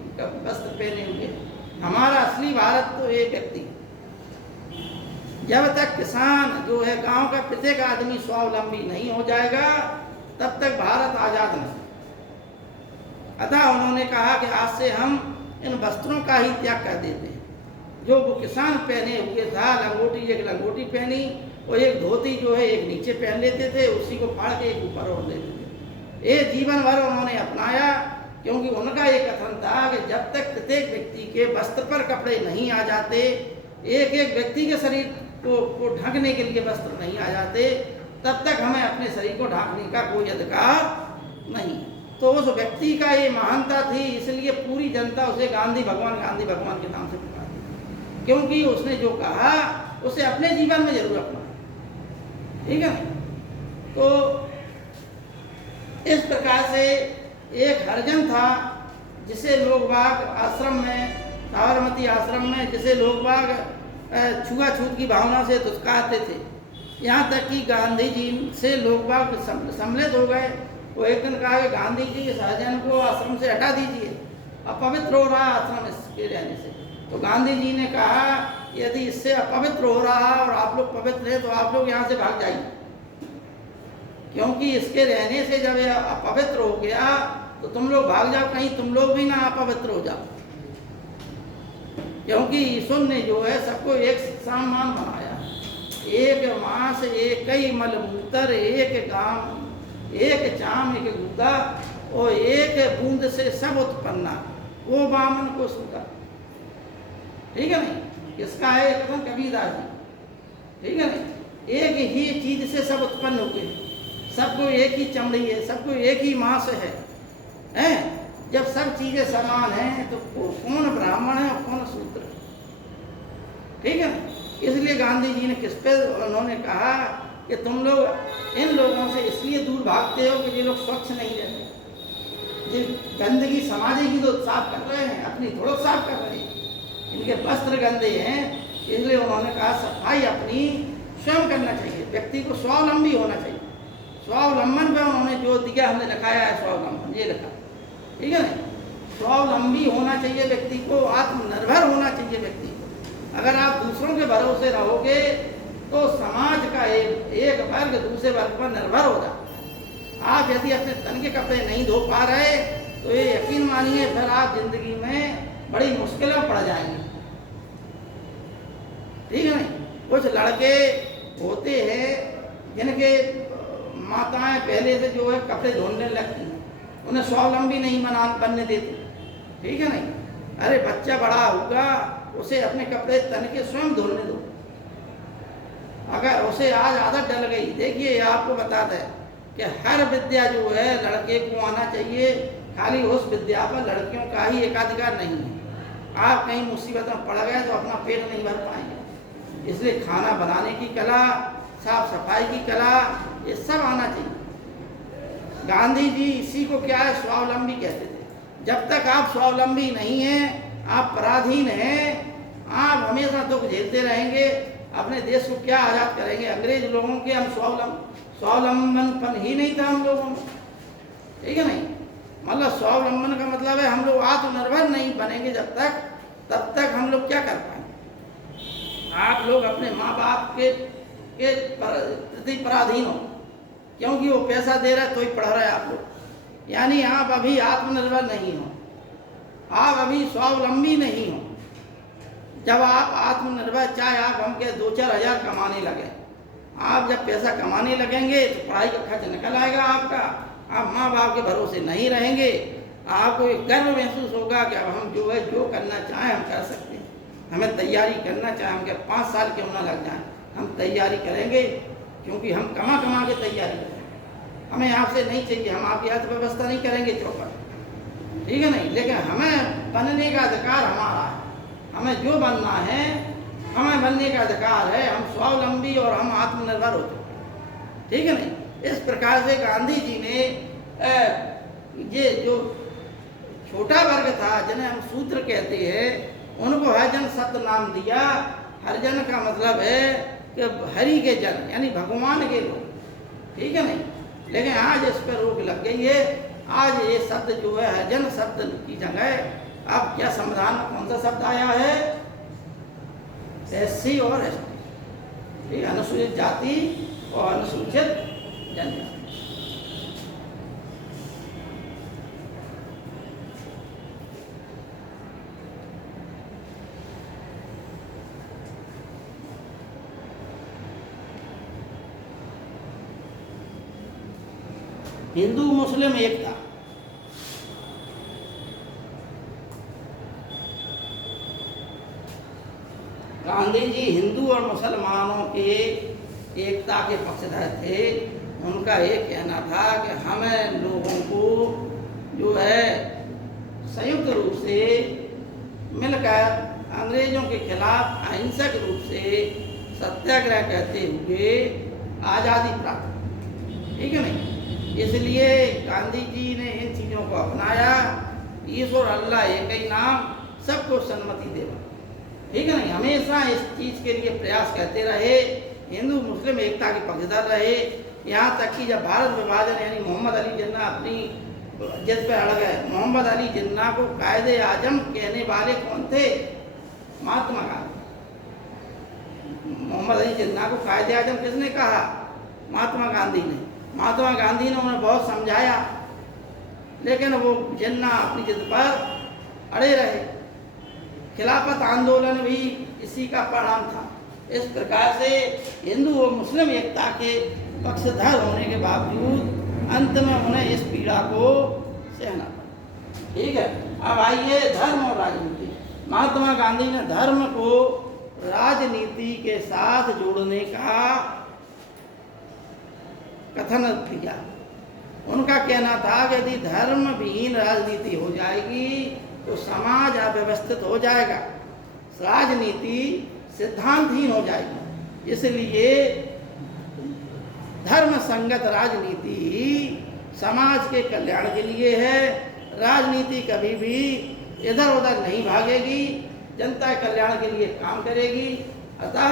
वस्त्र पहने हुए? हमारा असली भारत तो एक व्यक्ति। जब तक किसान जो है गांव का प्रत्येक आदमी स्वावलंबी नहीं हो जाएगा तब तक भारत आजाद नहीं। अतः उन्होंने कहा कि आज से हम इन वस्त्रों का ही त्याग कर देते हैं। जो वो किसान पहने हुए था, एक लंगोटी पहनी और एक धोती जो है एक नीचे पहन लेते थे, उसी को फाड़ के एक ऊपर ओढ़ लेते थे। ये जीवन भर उन्होंने अपनाया, क्योंकि उनका ये कथन था कि जब तक प्रत्येक व्यक्ति के वस्त्र पर कपड़े नहीं आ जाते, एक एक व्यक्ति के शरीर को ढकने के लिए वस्त्र नहीं आ जाते, तब तक हमें अपने शरीर को ढांकने का कोई अधिकार नहीं। तो उस व्यक्ति का ये महानता थी, इसलिए पूरी जनता उसे गांधी भगवान के नाम से पुकारती, क्योंकि उसने जो कहा उसे अपने जीवन में जरूर अपना। ठीक है ना? तो इस प्रकार से एक हरिजन था जिसे लोग बाग आश्रम में, साबरमती आश्रम में, जिसे लोग बाग छुआछूत की भावना से दुष्कारते थे। यहाँ तक कि गांधी जी से लोग बाग सम्मिलित हो गए। वो एक दिन कहा कि गांधी जी इस हरिजन को आश्रम से हटा दीजिए, अपवित्र हो रहा आश्रम इसके रहने से। तो गांधी जी ने कहा यदि इससे अपवित्र हो रहा और आप लोग पवित्र हैं तो आप लोग यहाँ से भाग जाइए, क्योंकि इसके रहने से जब यह अपवित्र हो गया तो तुम लोग भाग जाओ, कहीं तुम लोग भी ना अपवित्र हो जाओ। क्योंकि ईश्वर ने जो है सबको एक समान बनाया, एक मांस, एक ही मलमूत्र, एक गाम, एक चाम, एक गुदा और एक बूंद से सब उत्पन्ना, वो बामन को सुखा। ठीक है नहीं? इसका है कथन कबीरदास जी। ठीक है नहीं? एक ही चीज से सब उत्पन्न हुए, सबको एक ही चमड़ी है, सबको एक ही मांस है, हैं? जब सब चीजें समान हैं तो कौन ब्राह्मण है और कौन शूद्र है? ठीक है ना? इसलिए गांधी जी ने किस पे उन्होंने कहा कि तुम लोग इन लोगों से इसलिए दूर भागते हो कि ये लोग स्वच्छ नहीं रहते, ये गंदगी समाज की तो साफ कर रहे हैं, अपनी थोड़ा साफ कर रहे हैं, इनके वस्त्र गंदे हैं। इसलिए उन्होंने कहा सफाई अपनी स्वयं करना चाहिए, व्यक्ति को स्वावलंबी होना चाहिए। स्वावलंबन पे उन्होंने जो दिया, हमने लिखाया है स्वावलंबन, ये लिखा। ठीक है ना? स्वावलंबी होना चाहिए व्यक्ति को, आत्मनिर्भर होना चाहिए व्यक्ति को। अगर आप दूसरों के भरोसे रहोगे तो समाज का एक वर्ग दूसरे वर्ग पर निर्भर हो जाता। आप यदि अपने तन के कपड़े नहीं धो पा रहे तो ये यकीन मानिए फिर आप जिंदगी में बड़ी मुश्किलों पड़ जाएंगे। ठीक है नहीं? कुछ लड़के होते हैं जिनके माताएं पहले से जो है कपड़े धोने लगती हैं, उन्हें स्वावलंबी नहीं बनने देती। ठीक है नहीं? अरे बच्चा बड़ा होगा, उसे अपने कपड़े तन के स्वयं धोने दो। अगर उसे आज आदत डल गई, देखिए आपको बता दें कि हर विद्या जो है लड़के को आना चाहिए, खाली उस विद्या पर लड़कियों का ही एकाधिकार नहीं है। आप कहीं मुसीबत में पड़ गए तो अपना पेट नहीं भर पाएंगे। इसलिए खाना बनाने की कला, साफ सफाई की कला, ये सब आना चाहिए। गांधी जी इसी को क्या है, स्वावलंबी कहते थे। जब तक आप स्वावलंबी नहीं हैं, आप पराधीन हैं, आप हमेशा दुख झेलते रहेंगे। अपने देश को क्या आज़ाद करेंगे? अंग्रेज लोगों के हम स्वावलंबन ही नहीं था हम लोगों में। ठीक है नहीं? मतलब स्वावलंबन का मतलब है हम लोग आत्मनिर्भर नहीं बनेंगे जब तक, तब तक हम लोग क्या कर पाएंगे? आप लोग अपने माँ बाप के प्रति पराधीन हो, क्योंकि वो पैसा दे रहा है तो ही पढ़ रहे हैं आप लोग। यानी आप अभी आत्मनिर्भर नहीं हो, आप अभी स्वावलंबी नहीं हो। जब आप आत्मनिर्भर, चाहे आप हम के 2-4 हज़ार कमाने लगे, आप जब पैसा कमाने लगेंगे तो पढ़ाई का खर्च निकल आएगा आपका, आप माँ बाप के भरोसे नहीं रहेंगे। आपको एक गर्व महसूस होगा कि अब हम जो है जो करना चाहें हम कर सकते हैं, हमें तैयारी करना चाहें, हम क्या 5 साल क्यों ना लग जाएं, हम तैयारी करेंगे, क्योंकि हम कमा के तैयारी करेंगे। हमें आपसे नहीं चाहिए, हम आपकी अर्थव्यवस्था नहीं करेंगे चौपट। ठीक है नहीं? लेकिन हमें बनने का अधिकार हमारा है, हमें जो बनना है हमें बनने का अधिकार है। हम स्वावलंबी और हम आत्मनिर्भर होते हैं। ठीक है नहीं? इस प्रकार से गांधी जी ने ये जो छोटा वर्ग था जिन्हें हम शूद्र कहते हैं, उनको हरिजन शब्द नाम दिया। हरिजन का मतलब है कि हरि के जन, यानी भगवान के लोग। ठीक है नहीं? लेकिन आज इस पर रोक लग गई है। आज ये शब्द जो है हरिजन शब्द की जगह अब क्या संविधान में कौन सा शब्द आया है? SC और ST, अनुसूचित जाति और अनुसूचित जनजाति। हिंदू मुस्लिम एकता, गांधी जी हिंदू और मुसलमानों के एकता के पक्षधर थे। उनका ये कहना था कि हमें लोगों को जो है संयुक्त रूप से मिलकर अंग्रेजों के खिलाफ अहिंसक रूप से सत्याग्रह करते हुए आज़ादी प्राप्त, ठीक है नहीं। इसलिए गांधी जी ने इन चीज़ों को अपनाया। ईश्वर अल्लाह एक ही नाम, सबको सन्मति देवा, ठीक है नहीं। हमेशा इस चीज़ के लिए प्रयास करते रहे, हिंदू मुस्लिम एकता के पक्षधर रहे। यहाँ तक कि जब भारत विभाजन यानी मोहम्मद अली जिन्ना अपनी जिद पर अड़ गए, मोहम्मद अली जिन्ना को कायदे आजम कहने वाले कौन थे? महात्मा गांधी। मोहम्मद अली जिन्ना को कायदे आजम किसने कहा? महात्मा गांधी ने। महात्मा गांधी ने उन्हें बहुत समझाया, लेकिन वो जिन्ना अपनी जिद पर अड़े रहे। खिलाफत आंदोलन भी इसी का परिणाम था। इस प्रकार से हिंदू और मुस्लिम एकता के पक्षधर होने के बावजूद अंत में उन्हें इस पीड़ा को सहना पड़ा, ठीक है। अब आइए धर्म और राजनीति। महात्मा गांधी ने धर्म को राजनीति के साथ जोड़ने का कथन किया। उनका कहना था कि यदि धर्म विहीन राजनीति हो जाएगी तो समाज अव्यवस्थित हो जाएगा, राजनीति सिद्धांतहीन हो जाएगी। इसलिए धर्म संगत राजनीति ही समाज के कल्याण के लिए है। राजनीति कभी भी इधर उधर नहीं भागेगी, जनता के कल्याण के लिए काम करेगी। अतः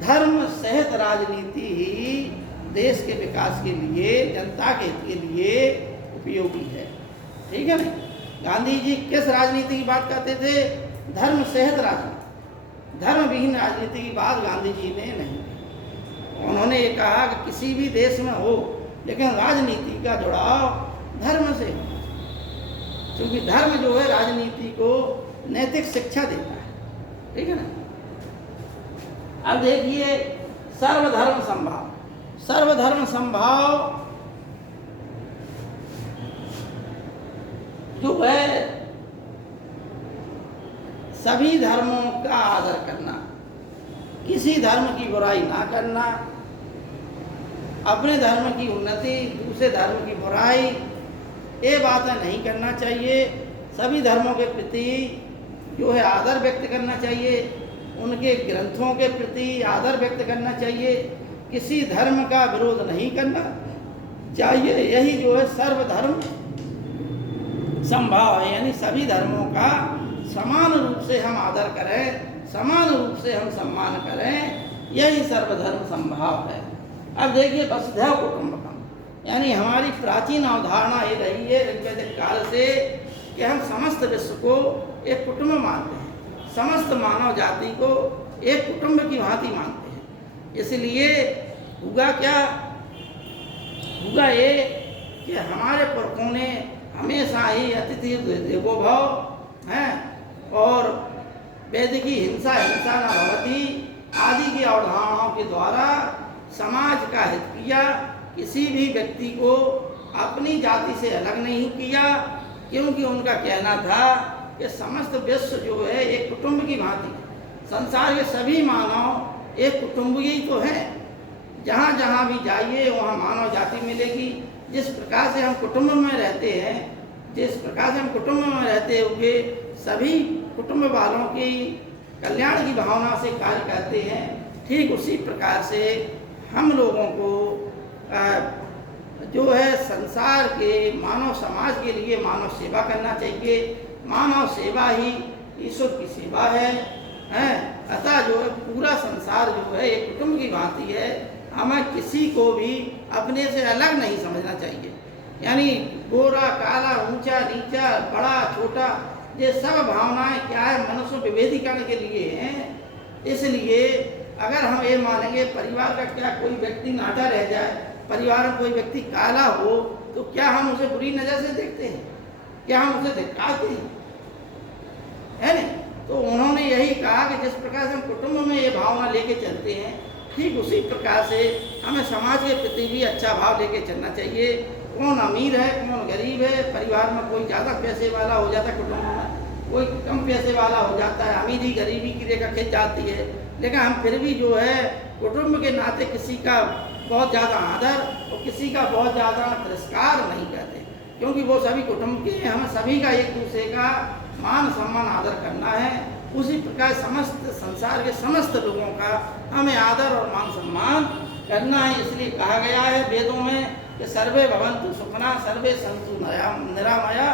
धर्म सहित राजनीति ही देश के विकास के लिए, जनता के हित के लिए उपयोगी है, ठीक है ना। गांधी जी किस राजनीति की बात करते थे? धर्म सहित राजनीति। धर्म विहीन राजनीति की बात गांधी जी ने नहीं की। उन्होंने ये कहा कि किसी भी देश में हो, लेकिन राजनीति का जुड़ाव धर्म से हो, क्योंकि धर्म जो है राजनीति को नैतिक शिक्षा देता है, ठीक है ना। अब देखिए सर्वधर्म समभाव। सर्वधर्म समभाव जो है सभी धर्मों का आदर करना, किसी धर्म की बुराई ना करना, अपने धर्म की उन्नति, दूसरे धर्म की बुराई, ये बातें नहीं करना चाहिए। सभी धर्मों के प्रति जो है आदर व्यक्त करना चाहिए, उनके ग्रंथों के प्रति आदर व्यक्त करना चाहिए, किसी धर्म का विरोध नहीं करना चाहिए। यही जो है सर्वधर्म समभाव है, यानी सभी धर्मों का समान रूप से हम आदर करें, समान रूप से हम सम्मान करें, यही सर्वधर्म समभाव है। अब देखिए वसुधैव कुटुंबकम, यानी हमारी प्राचीन अवधारणा ये रही है ऋग्वेदिक काल से कि हम समस्त विश्व को एक कुटुंब मानते हैं, समस्त मानव जाति को एक कुटुंब की भांति मानते हैं। इसलिए हुआ क्या? हुआ ये कि हमारे पुरखों ने हमेशा ही अतिथि देवो भव हैं और वैदिकी हिंसा हिंसा न भवति आदि की अवधारणाओं के द्वारा समाज का हित किया। किसी भी व्यक्ति को अपनी जाति से अलग नहीं किया, क्योंकि उनका कहना था कि समस्त विश्व जो है एक कुटुंब की भांति, संसार के सभी मानव एक कुटुंब ही तो हैं। जहाँ जहाँ भी जाइए वहाँ मानव जाति मिलेगी। जिस प्रकार से हम कुटुंब में रहते हैं, जिस प्रकार से हम कुटुंब में रहते हुए सभी कुटुंब वालों की कल्याण की भावना से कार्य करते हैं, ठीक उसी प्रकार से हम लोगों को जो है संसार के मानव समाज के लिए मानव सेवा करना चाहिए। मानव सेवा ही ईश्वर की सेवा है। अतः जो है पूरा संसार जो है एक कुटुंब की भांति है। हमें किसी को भी अपने से अलग नहीं समझना चाहिए। यानी गोरा काला, ऊंचा नीचा, बड़ा छोटा, ये सब भावनाएं क्या है, मनुष्य विभेदीकरण के लिए हैं। इसलिए अगर हम ये मानेंगे परिवार का क्या कोई व्यक्ति नाटा रह जाए, परिवार में कोई व्यक्ति काला हो, तो क्या हम उसे बुरी नज़र से देखते हैं? क्या हम उसे धिक्कारते हैं? है ना? तो उन्होंने यही कहा कि जिस प्रकार से हम कुटुंब में ये भावना लेके चलते हैं, ठीक उसी प्रकार से हमें समाज के प्रति भी अच्छा भाव लेके चलना चाहिए। कौन अमीर है, कौन गरीब है, परिवार में कोई ज़्यादा पैसे वाला हो जाता है, कुटुंब में कोई कम पैसे वाला हो जाता है, अमीरी गरीबी की रेखा खिंच जाती है, लेकिन हम फिर भी जो है कुटुंब के नाते किसी का बहुत ज़्यादा आदर और किसी का बहुत ज़्यादा तिरस्कार नहीं करते, क्योंकि वो सभी कुटुंब के हैं। हमें सभी का एक दूसरे का मान सम्मान आदर करना है। उसी प्रकार समस्त संसार के समस्त लोगों का हमें आदर और मान सम्मान करना है। इसलिए कहा गया है वेदों में कि सर्वे भवन्तु सुखिनः, सर्वे सन्तु निरामया,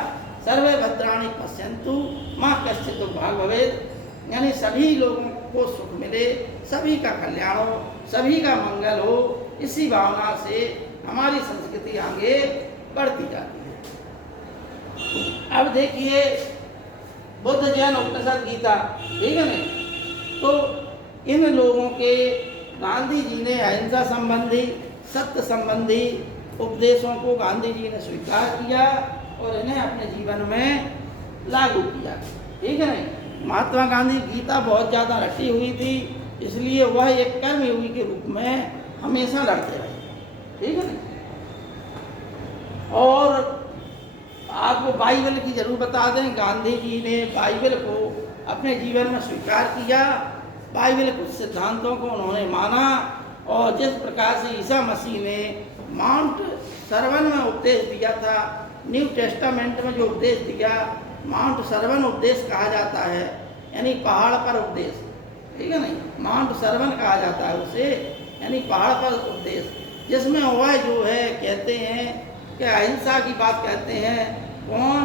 सर्वे भद्राणि पश्यन्तु मा कश्चित् दुर्भाग् भवेत्। यानी सभी लोगों को सुख मिले, सभी का कल्याण हो, सभी का मंगल हो, इसी भावना से हमारी संस्कृति आगे बढ़ती जाती है। अब देखिए बुद्ध जैन उपनिषद गीता, ठीक है ना? तो इन लोगों के गांधी जी ने अहिंसा संबंधी, सत्य संबंधी उपदेशों को गांधी जी ने स्वीकार किया और इन्हें अपने जीवन में लागू किया, ठीक है ना? महात्मा गांधी गीता बहुत ज़्यादा रटी हुई थी, इसलिए वह एक कर्मयोगी के रूप में हमेशा लड़ते रहे, ठीक है ना? और आपको बाइबल की जरूर बता दें, गांधी जी ने बाइबल को अपने जीवन में स्वीकार किया। बाइबल कुछ सिद्धांतों को उन्होंने माना, और जिस प्रकार से ईसा मसीह ने माउंट सरवन में उपदेश दिया था, न्यू टेस्टामेंट में जो उपदेश दिया, माउंट सरवन उपदेश कहा जाता है, यानी पहाड़ पर उपदेश, ठीक है नहीं? माउंट सरवन कहा जाता है उसे, यानी पहाड़ पर उपदेश, जिसमें वह जो है कहते हैं कि अहिंसा की बात कहते हैं। कौन?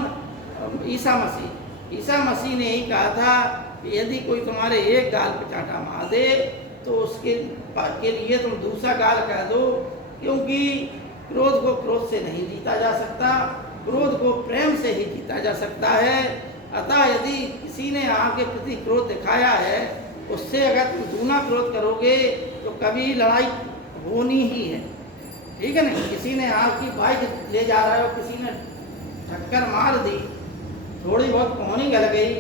ईसा मसीह। ईसा मसीह ने ही कहा था कि यदि कोई तुम्हारे एक गाल पे चांटा मार दे तो उसके के लिए तुम दूसरा गाल कह दो, क्योंकि क्रोध को क्रोध से नहीं जीता जा सकता, क्रोध को प्रेम से ही जीता जा सकता है। अतः यदि किसी ने आपके प्रति क्रोध दिखाया है, उससे अगर तुम दूना क्रोध करोगे तो कभी लड़ाई होनी ही है, ठीक है ना? किसी ने आपकी बाइक ले जा रहा है और किसी ने टक्कर मार दी, थोड़ी बहुत कोहनी गल गई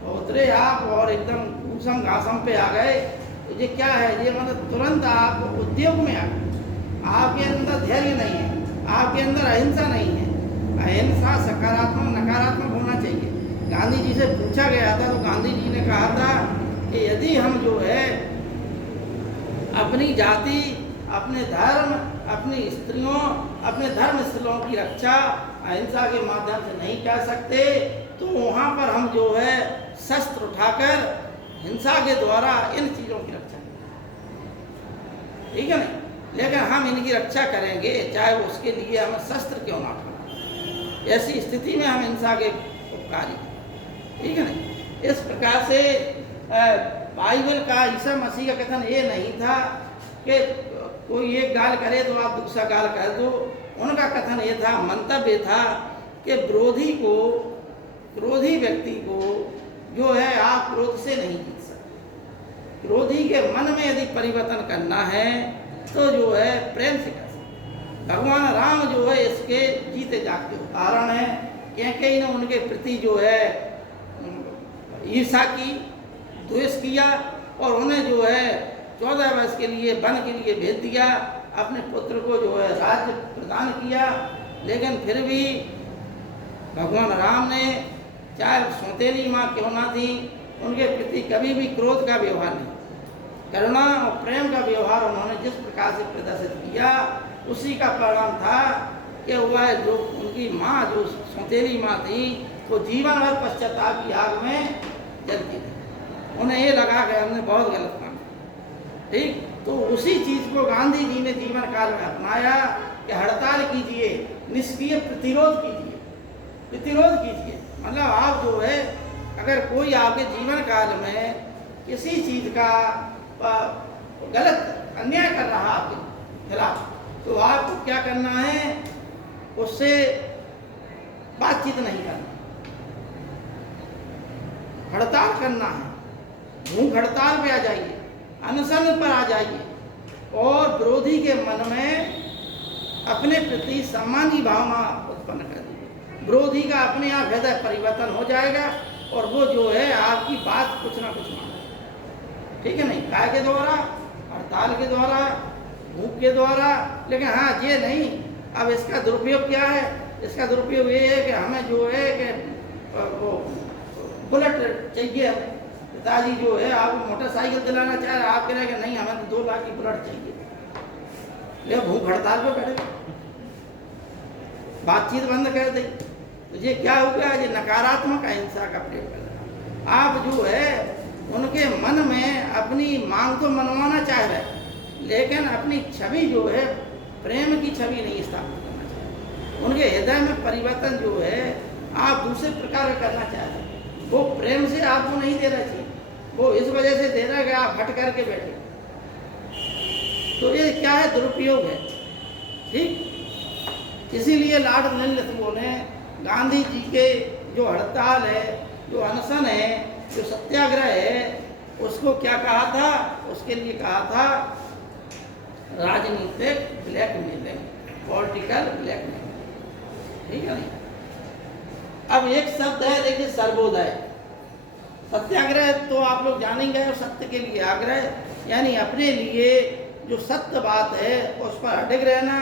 और उतरे आप और एकदम ऊसम घासम पे आ गए, तो ये क्या है? ये मतलब तुरंत आप उद्योग में आ गए, आपके अंदर धैर्य नहीं है, आपके अंदर अहिंसा नहीं है। अहिंसा सकारात्मक नकारात्मक होना चाहिए। गांधी जी से पूछा गया था तो गांधी जी ने कहा था कि यदि हम जो है अपनी जाति, अपने धर्म, अपनी स्त्रियों, अपने धर्म स्थलों की रक्षा अहिंसा के माध्यम से नहीं कर सकते, तो वहाँ पर हम जो है शस्त्र उठाकर हिंसा के द्वारा इन चीज़ों की रक्षा करें, ठीक है ना? लेकिन हम इनकी रक्षा करेंगे चाहे उसके लिए हमें शस्त्र क्यों ना उठाना, ऐसी स्थिति में हम हिंसा के उपकारी, ठीक है ना? इस प्रकार से बाइबल का, ईसा मसीह का कथन ये नहीं था कि कोई एक गाल करे तो आप दूसरा गाल कर दो। उनका कथन ये था, मंतव्य था कि क्रोधी व्यक्ति को जो है आप क्रोध से नहीं जीत सकते। क्रोधी के मन में यदि परिवर्तन करना है तो जो है प्रेम से कर सकते। भगवान राम जो है इसके जीते जागते उदाहरण है, क्योंकि ने उनके प्रति जो है ईर्ष्या की, द्वेष किया और उन्हें जो है 14 वर्ष के लिए वन के लिए भेज दिया, अपने पुत्र को जो है राज्य प्रदान किया। लेकिन फिर भी भगवान राम ने, चाहे सौतेली माँ क्यों ना थी, उनके प्रति कभी भी क्रोध का व्यवहार नहीं, करुणा और प्रेम का व्यवहार उन्होंने जिस प्रकार से प्रदर्शित किया, उसी का परिणाम था कि वह जो उनकी माँ, जो सौतेली माँ थी, वो जीवन भर पश्चाताप की आग में जलती थी। उन्हें ये लगा कि हमने बहुत गलत काम किया, ठीक? तो उसी चीज़ को गांधी जी ने जीवन काल में अपनाया कि हड़ताल कीजिए, निष्क्रिय प्रतिरोध कीजिए, प्रतिरोध कीजिए। मतलब आप जो है अगर कोई आपके जीवन काल में किसी चीज़ का गलत अन्याय कर रहा है खिलाफ, तो आपको क्या करना है, उससे बातचीत नहीं करना, हड़ताल करना है, भूख हड़ताल पे आ जाइए, अनशन पर आ जाइए और विरोधी के मन में अपने प्रति सम्मान की भावना उत्पन्न कर दीजिए। विरोधी का अपने आप हृदय परिवर्तन हो जाएगा और वो जो है आपकी बात कुछ ना कुछ माने, ठीक है नहीं, काय के द्वारा, हड़ताल के द्वारा, भूख के द्वारा। लेकिन हाँ ये नहीं, अब इसका दुरुपयोग क्या है, इसका दुरुपयोग ये है कि हमें जो है कि वो बुलेट चाहिए, हमें पिताजी जो है आपको मोटरसाइकिल दिलाना चाह रहे, आप कह रहे हैं कि नहीं हमें तो 2 लाख की बुलेट चाहिए, ये भूख हड़ताल पे बैठे, बातचीत बंद कर दी, तो ये क्या हो गया, ये नकारात्मक अहिंसा का प्रयोग कर रहा। आप जो है उनके मन में अपनी मांग तो मनवाना चाह रहे, लेकिन अपनी छवि जो है प्रेम की छवि नहीं स्थापित करना चाहिए, उनके हृदय में परिवर्तन जो है आप दूसरे प्रकार का करना चाह रहे, वो प्रेम से आपको नहीं दे रहा चाहिए, वो इस वजह से दे रहा है कि आप हट करके बैठे, तो ये क्या है, दुरुपयोग है, ठीक। इसीलिए लॉर्ड नलिन बोले गांधी जी के जो हड़ताल है, जो अनशन है, जो सत्याग्रह है, उसको क्या कहा था, उसके लिए कहा था राजनीतिक ब्लैकमेलिंग, पॉलिटिकल ब्लैकमेलिंग, ठीक है नहीं। अब एक शब्द है देखिए, सर्वोदय। सत्याग्रह तो आप लोग जानेंगे, और सत्य के लिए आग्रह, यानी अपने लिए जो सत्य बात है उस पर अटक रहना,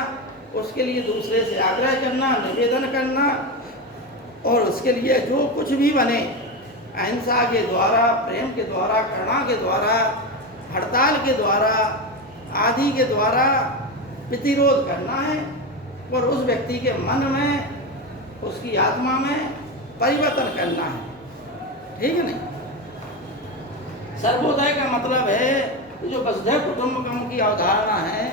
उसके लिए दूसरे से आग्रह करना, निवेदन करना, और उसके लिए जो कुछ भी बने अहिंसा के द्वारा, प्रेम के द्वारा, करुणा के द्वारा, हड़ताल के द्वारा, आदि के द्वारा प्रतिरोध करना है और उस व्यक्ति के मन में, उसकी आत्मा में परिवर्तन करना है, ठीक है नहीं। सर्वोदय का मतलब है जो वसुधैव कुटुंबकम की अवधारणा है,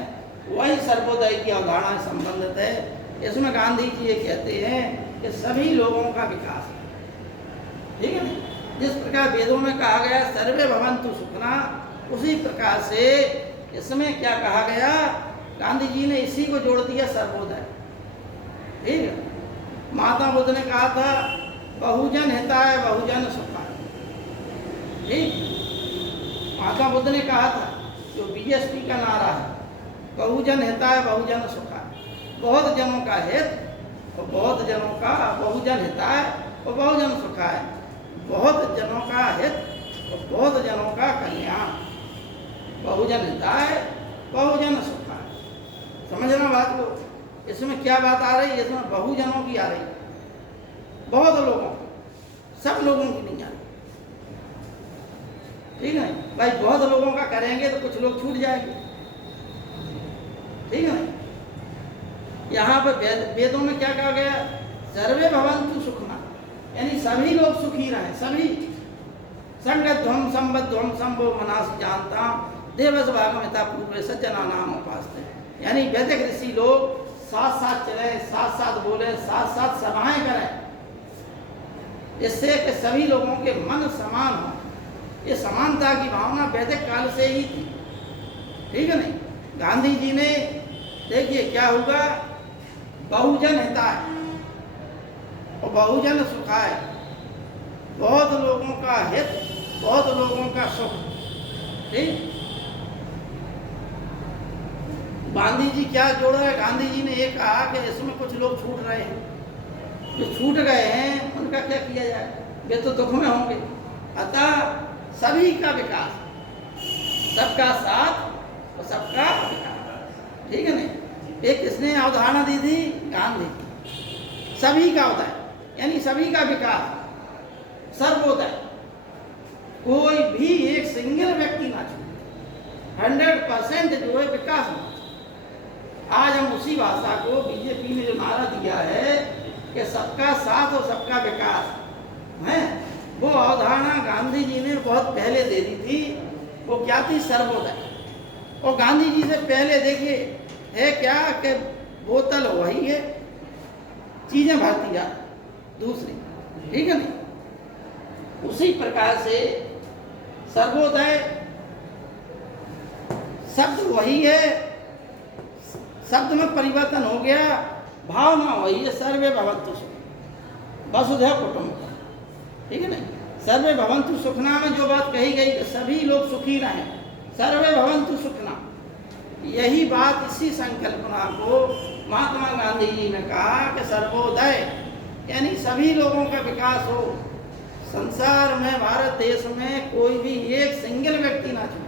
वही सर्वोदय की अवधारणा से संबंधित है। इसमें गांधी जी ये कहते हैं कि सभी लोगों का विकास है, ठीक है नहीं। जिस प्रकार वेदों में कहा गया सर्वे भवन्तु सुखिनः, उसी प्रकार से इसमें क्या कहा गया, गांधी जी ने इसी को जोड़ दिया, सर्वोदय, ठीक है। महात्मा बुद्ध ने कहा था बहुजन हिताय बहुजन सुखाय, ठीक। महात्मा बुद्ध ने कहा था, जो बीएसपी का नारा है, बहुजन हिताय बहुजन सुखाय, बहुत जनों का हित और बहुत जनों का, बहुजन हिताय और बहुजन सुखाय, बहुत जनों का हित और बहुत जनों का कल्याण, बहुजन हिताय बहुजन सुखाय। समझना बात को, इसमें क्या बात आ रही है, इसमें बहुजनों की आ रही है, बहुत लोगों, सब लोगों की नहीं आ रही, ठीक है भाई। बहुत लोगों का करेंगे तो कुछ लोग छूट जाएंगे, ठीक है ना। यहाँ पर वेदों में क्या कहा गया, सर्वे भवन्तु सुखिनः, यानी सभी लोग सुखी रहें, सभी। संगध्वम संबद्धम संभव मनास जानता देवस भागमिता पूर्व सज्जना नाम उपासते, यानी वैदिक ऋषि लोग साथ साथ चले, साथ साथ बोले, साथ साथ सभाएं करें, इससे कि सभी लोगों के मन समान हो। ये समानता की भावना वैदिक काल से ही थी, ठीक है नहीं। गांधी जी ने देखिए क्या होगा, बहुजन हिताय और बहुजन सुखाय, बहुत लोगों का हित, बहुत लोगों का सुख, ठीक। गांधी जी क्या जोड़ रहे हैं, गांधी जी ने ये कहा कि इसमें कुछ लोग छूट रहे हैं, जो छूट गए हैं उनका क्या किया जाए, वे तो दुख में होंगे। अतः सभी का विकास, सबका साथ और सबका विकास, ठीक है नहीं। एक किसने अवधारणा दी थी, गांधी। सभी का उदय, यानी सभी का विकास, सर्वोदय, कोई भी एक सिंगल व्यक्ति ना छूटे, 100% जो है विकास हो। आज हम उसी भाषा को, बीजेपी ने जो नारा दिया है कि सबका साथ और सबका विकास है, वो अवधारणा गांधी जी ने बहुत पहले दे दी थी। वो क्या थी, सर्वोदय। और गांधी जी से पहले देखिए है क्या कि बोतल वही है, चीजें भरती जा दूसरी, ठीक है नहीं। उसी प्रकार से सर्वोदय शब्द वही है, शब्द में परिवर्तन हो गया, भाव ना हो, ये सर्वे भवन्तु सुखिनः, वसुधैव कुटुम्बकम्, ठीक है नहीं। सर्वे भवन्तु सुखिनः में जो बात कही गई, सभी लोग सुखी रहें, सर्वे भवन्तु सुखिनः, यही बात, इसी संकल्पना को महात्मा गांधी जी ने कहा कि सर्वोदय, यानी सभी लोगों का विकास हो, संसार में, भारत देश में कोई भी एक सिंगल व्यक्ति ना छूटे,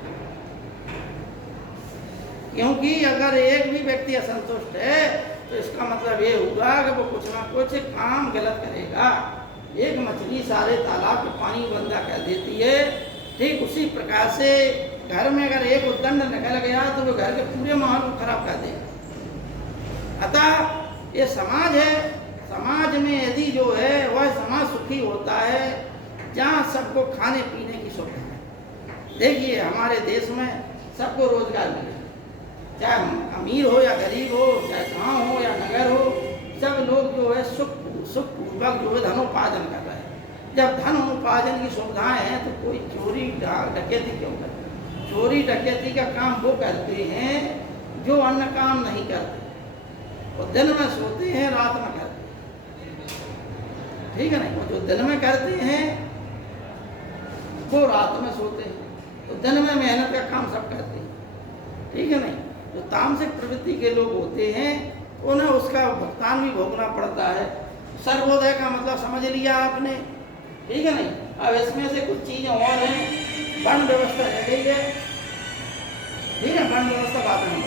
क्योंकि अगर एक भी व्यक्ति असंतुष्ट है तो इसका मतलब ये होगा कि वो कुछ ना कुछ काम गलत करेगा। एक मछली सारे तालाब के पानी बंदा कर देती है, ठीक उसी प्रकार से घर में अगर एक उद्दंड निकल गया तो वो घर के पूरे माहौल को खराब कर देगा। अतः ये समाज है, समाज में यदि जो है वह समाज सुखी होता है जहाँ सबको खाने पीने की सुविधा है। देखिए हमारे देश में सबको रोजगार मिले, चाहे अमीर हो या गरीब हो, चाहे गाँव हो या नगर हो, सब लोग जो है सुखपूर्वक जो है धनोपार्जन कर रहे हैं। जब धन उपार्जन की सुविधाएं हैं तो कोई चोरी डकैती क्यों करते? चोरी डकैती का काम वो करते हैं जो अन्य काम नहीं करते, वो दिन में सोते हैं, रात में करते हैं, ठीक है नहीं। वो जो दिन में करते हैं वो रात में सोते हैं, तो दिन में मेहनत का काम सब करते हैं, ठीक है नहीं। जो तामसिक प्रवृत्ति के लोग होते हैं उन्हें उसका भुगतान भी भोगना पड़ता है। सर्वोदय का मतलब समझ लिया आपने, ठीक है नहीं। अब इसमें से कुछ चीज़ें और हैं, वर्ण व्यवस्था रह गई है, ठीक है, वर्ण व्यवस्था बाद में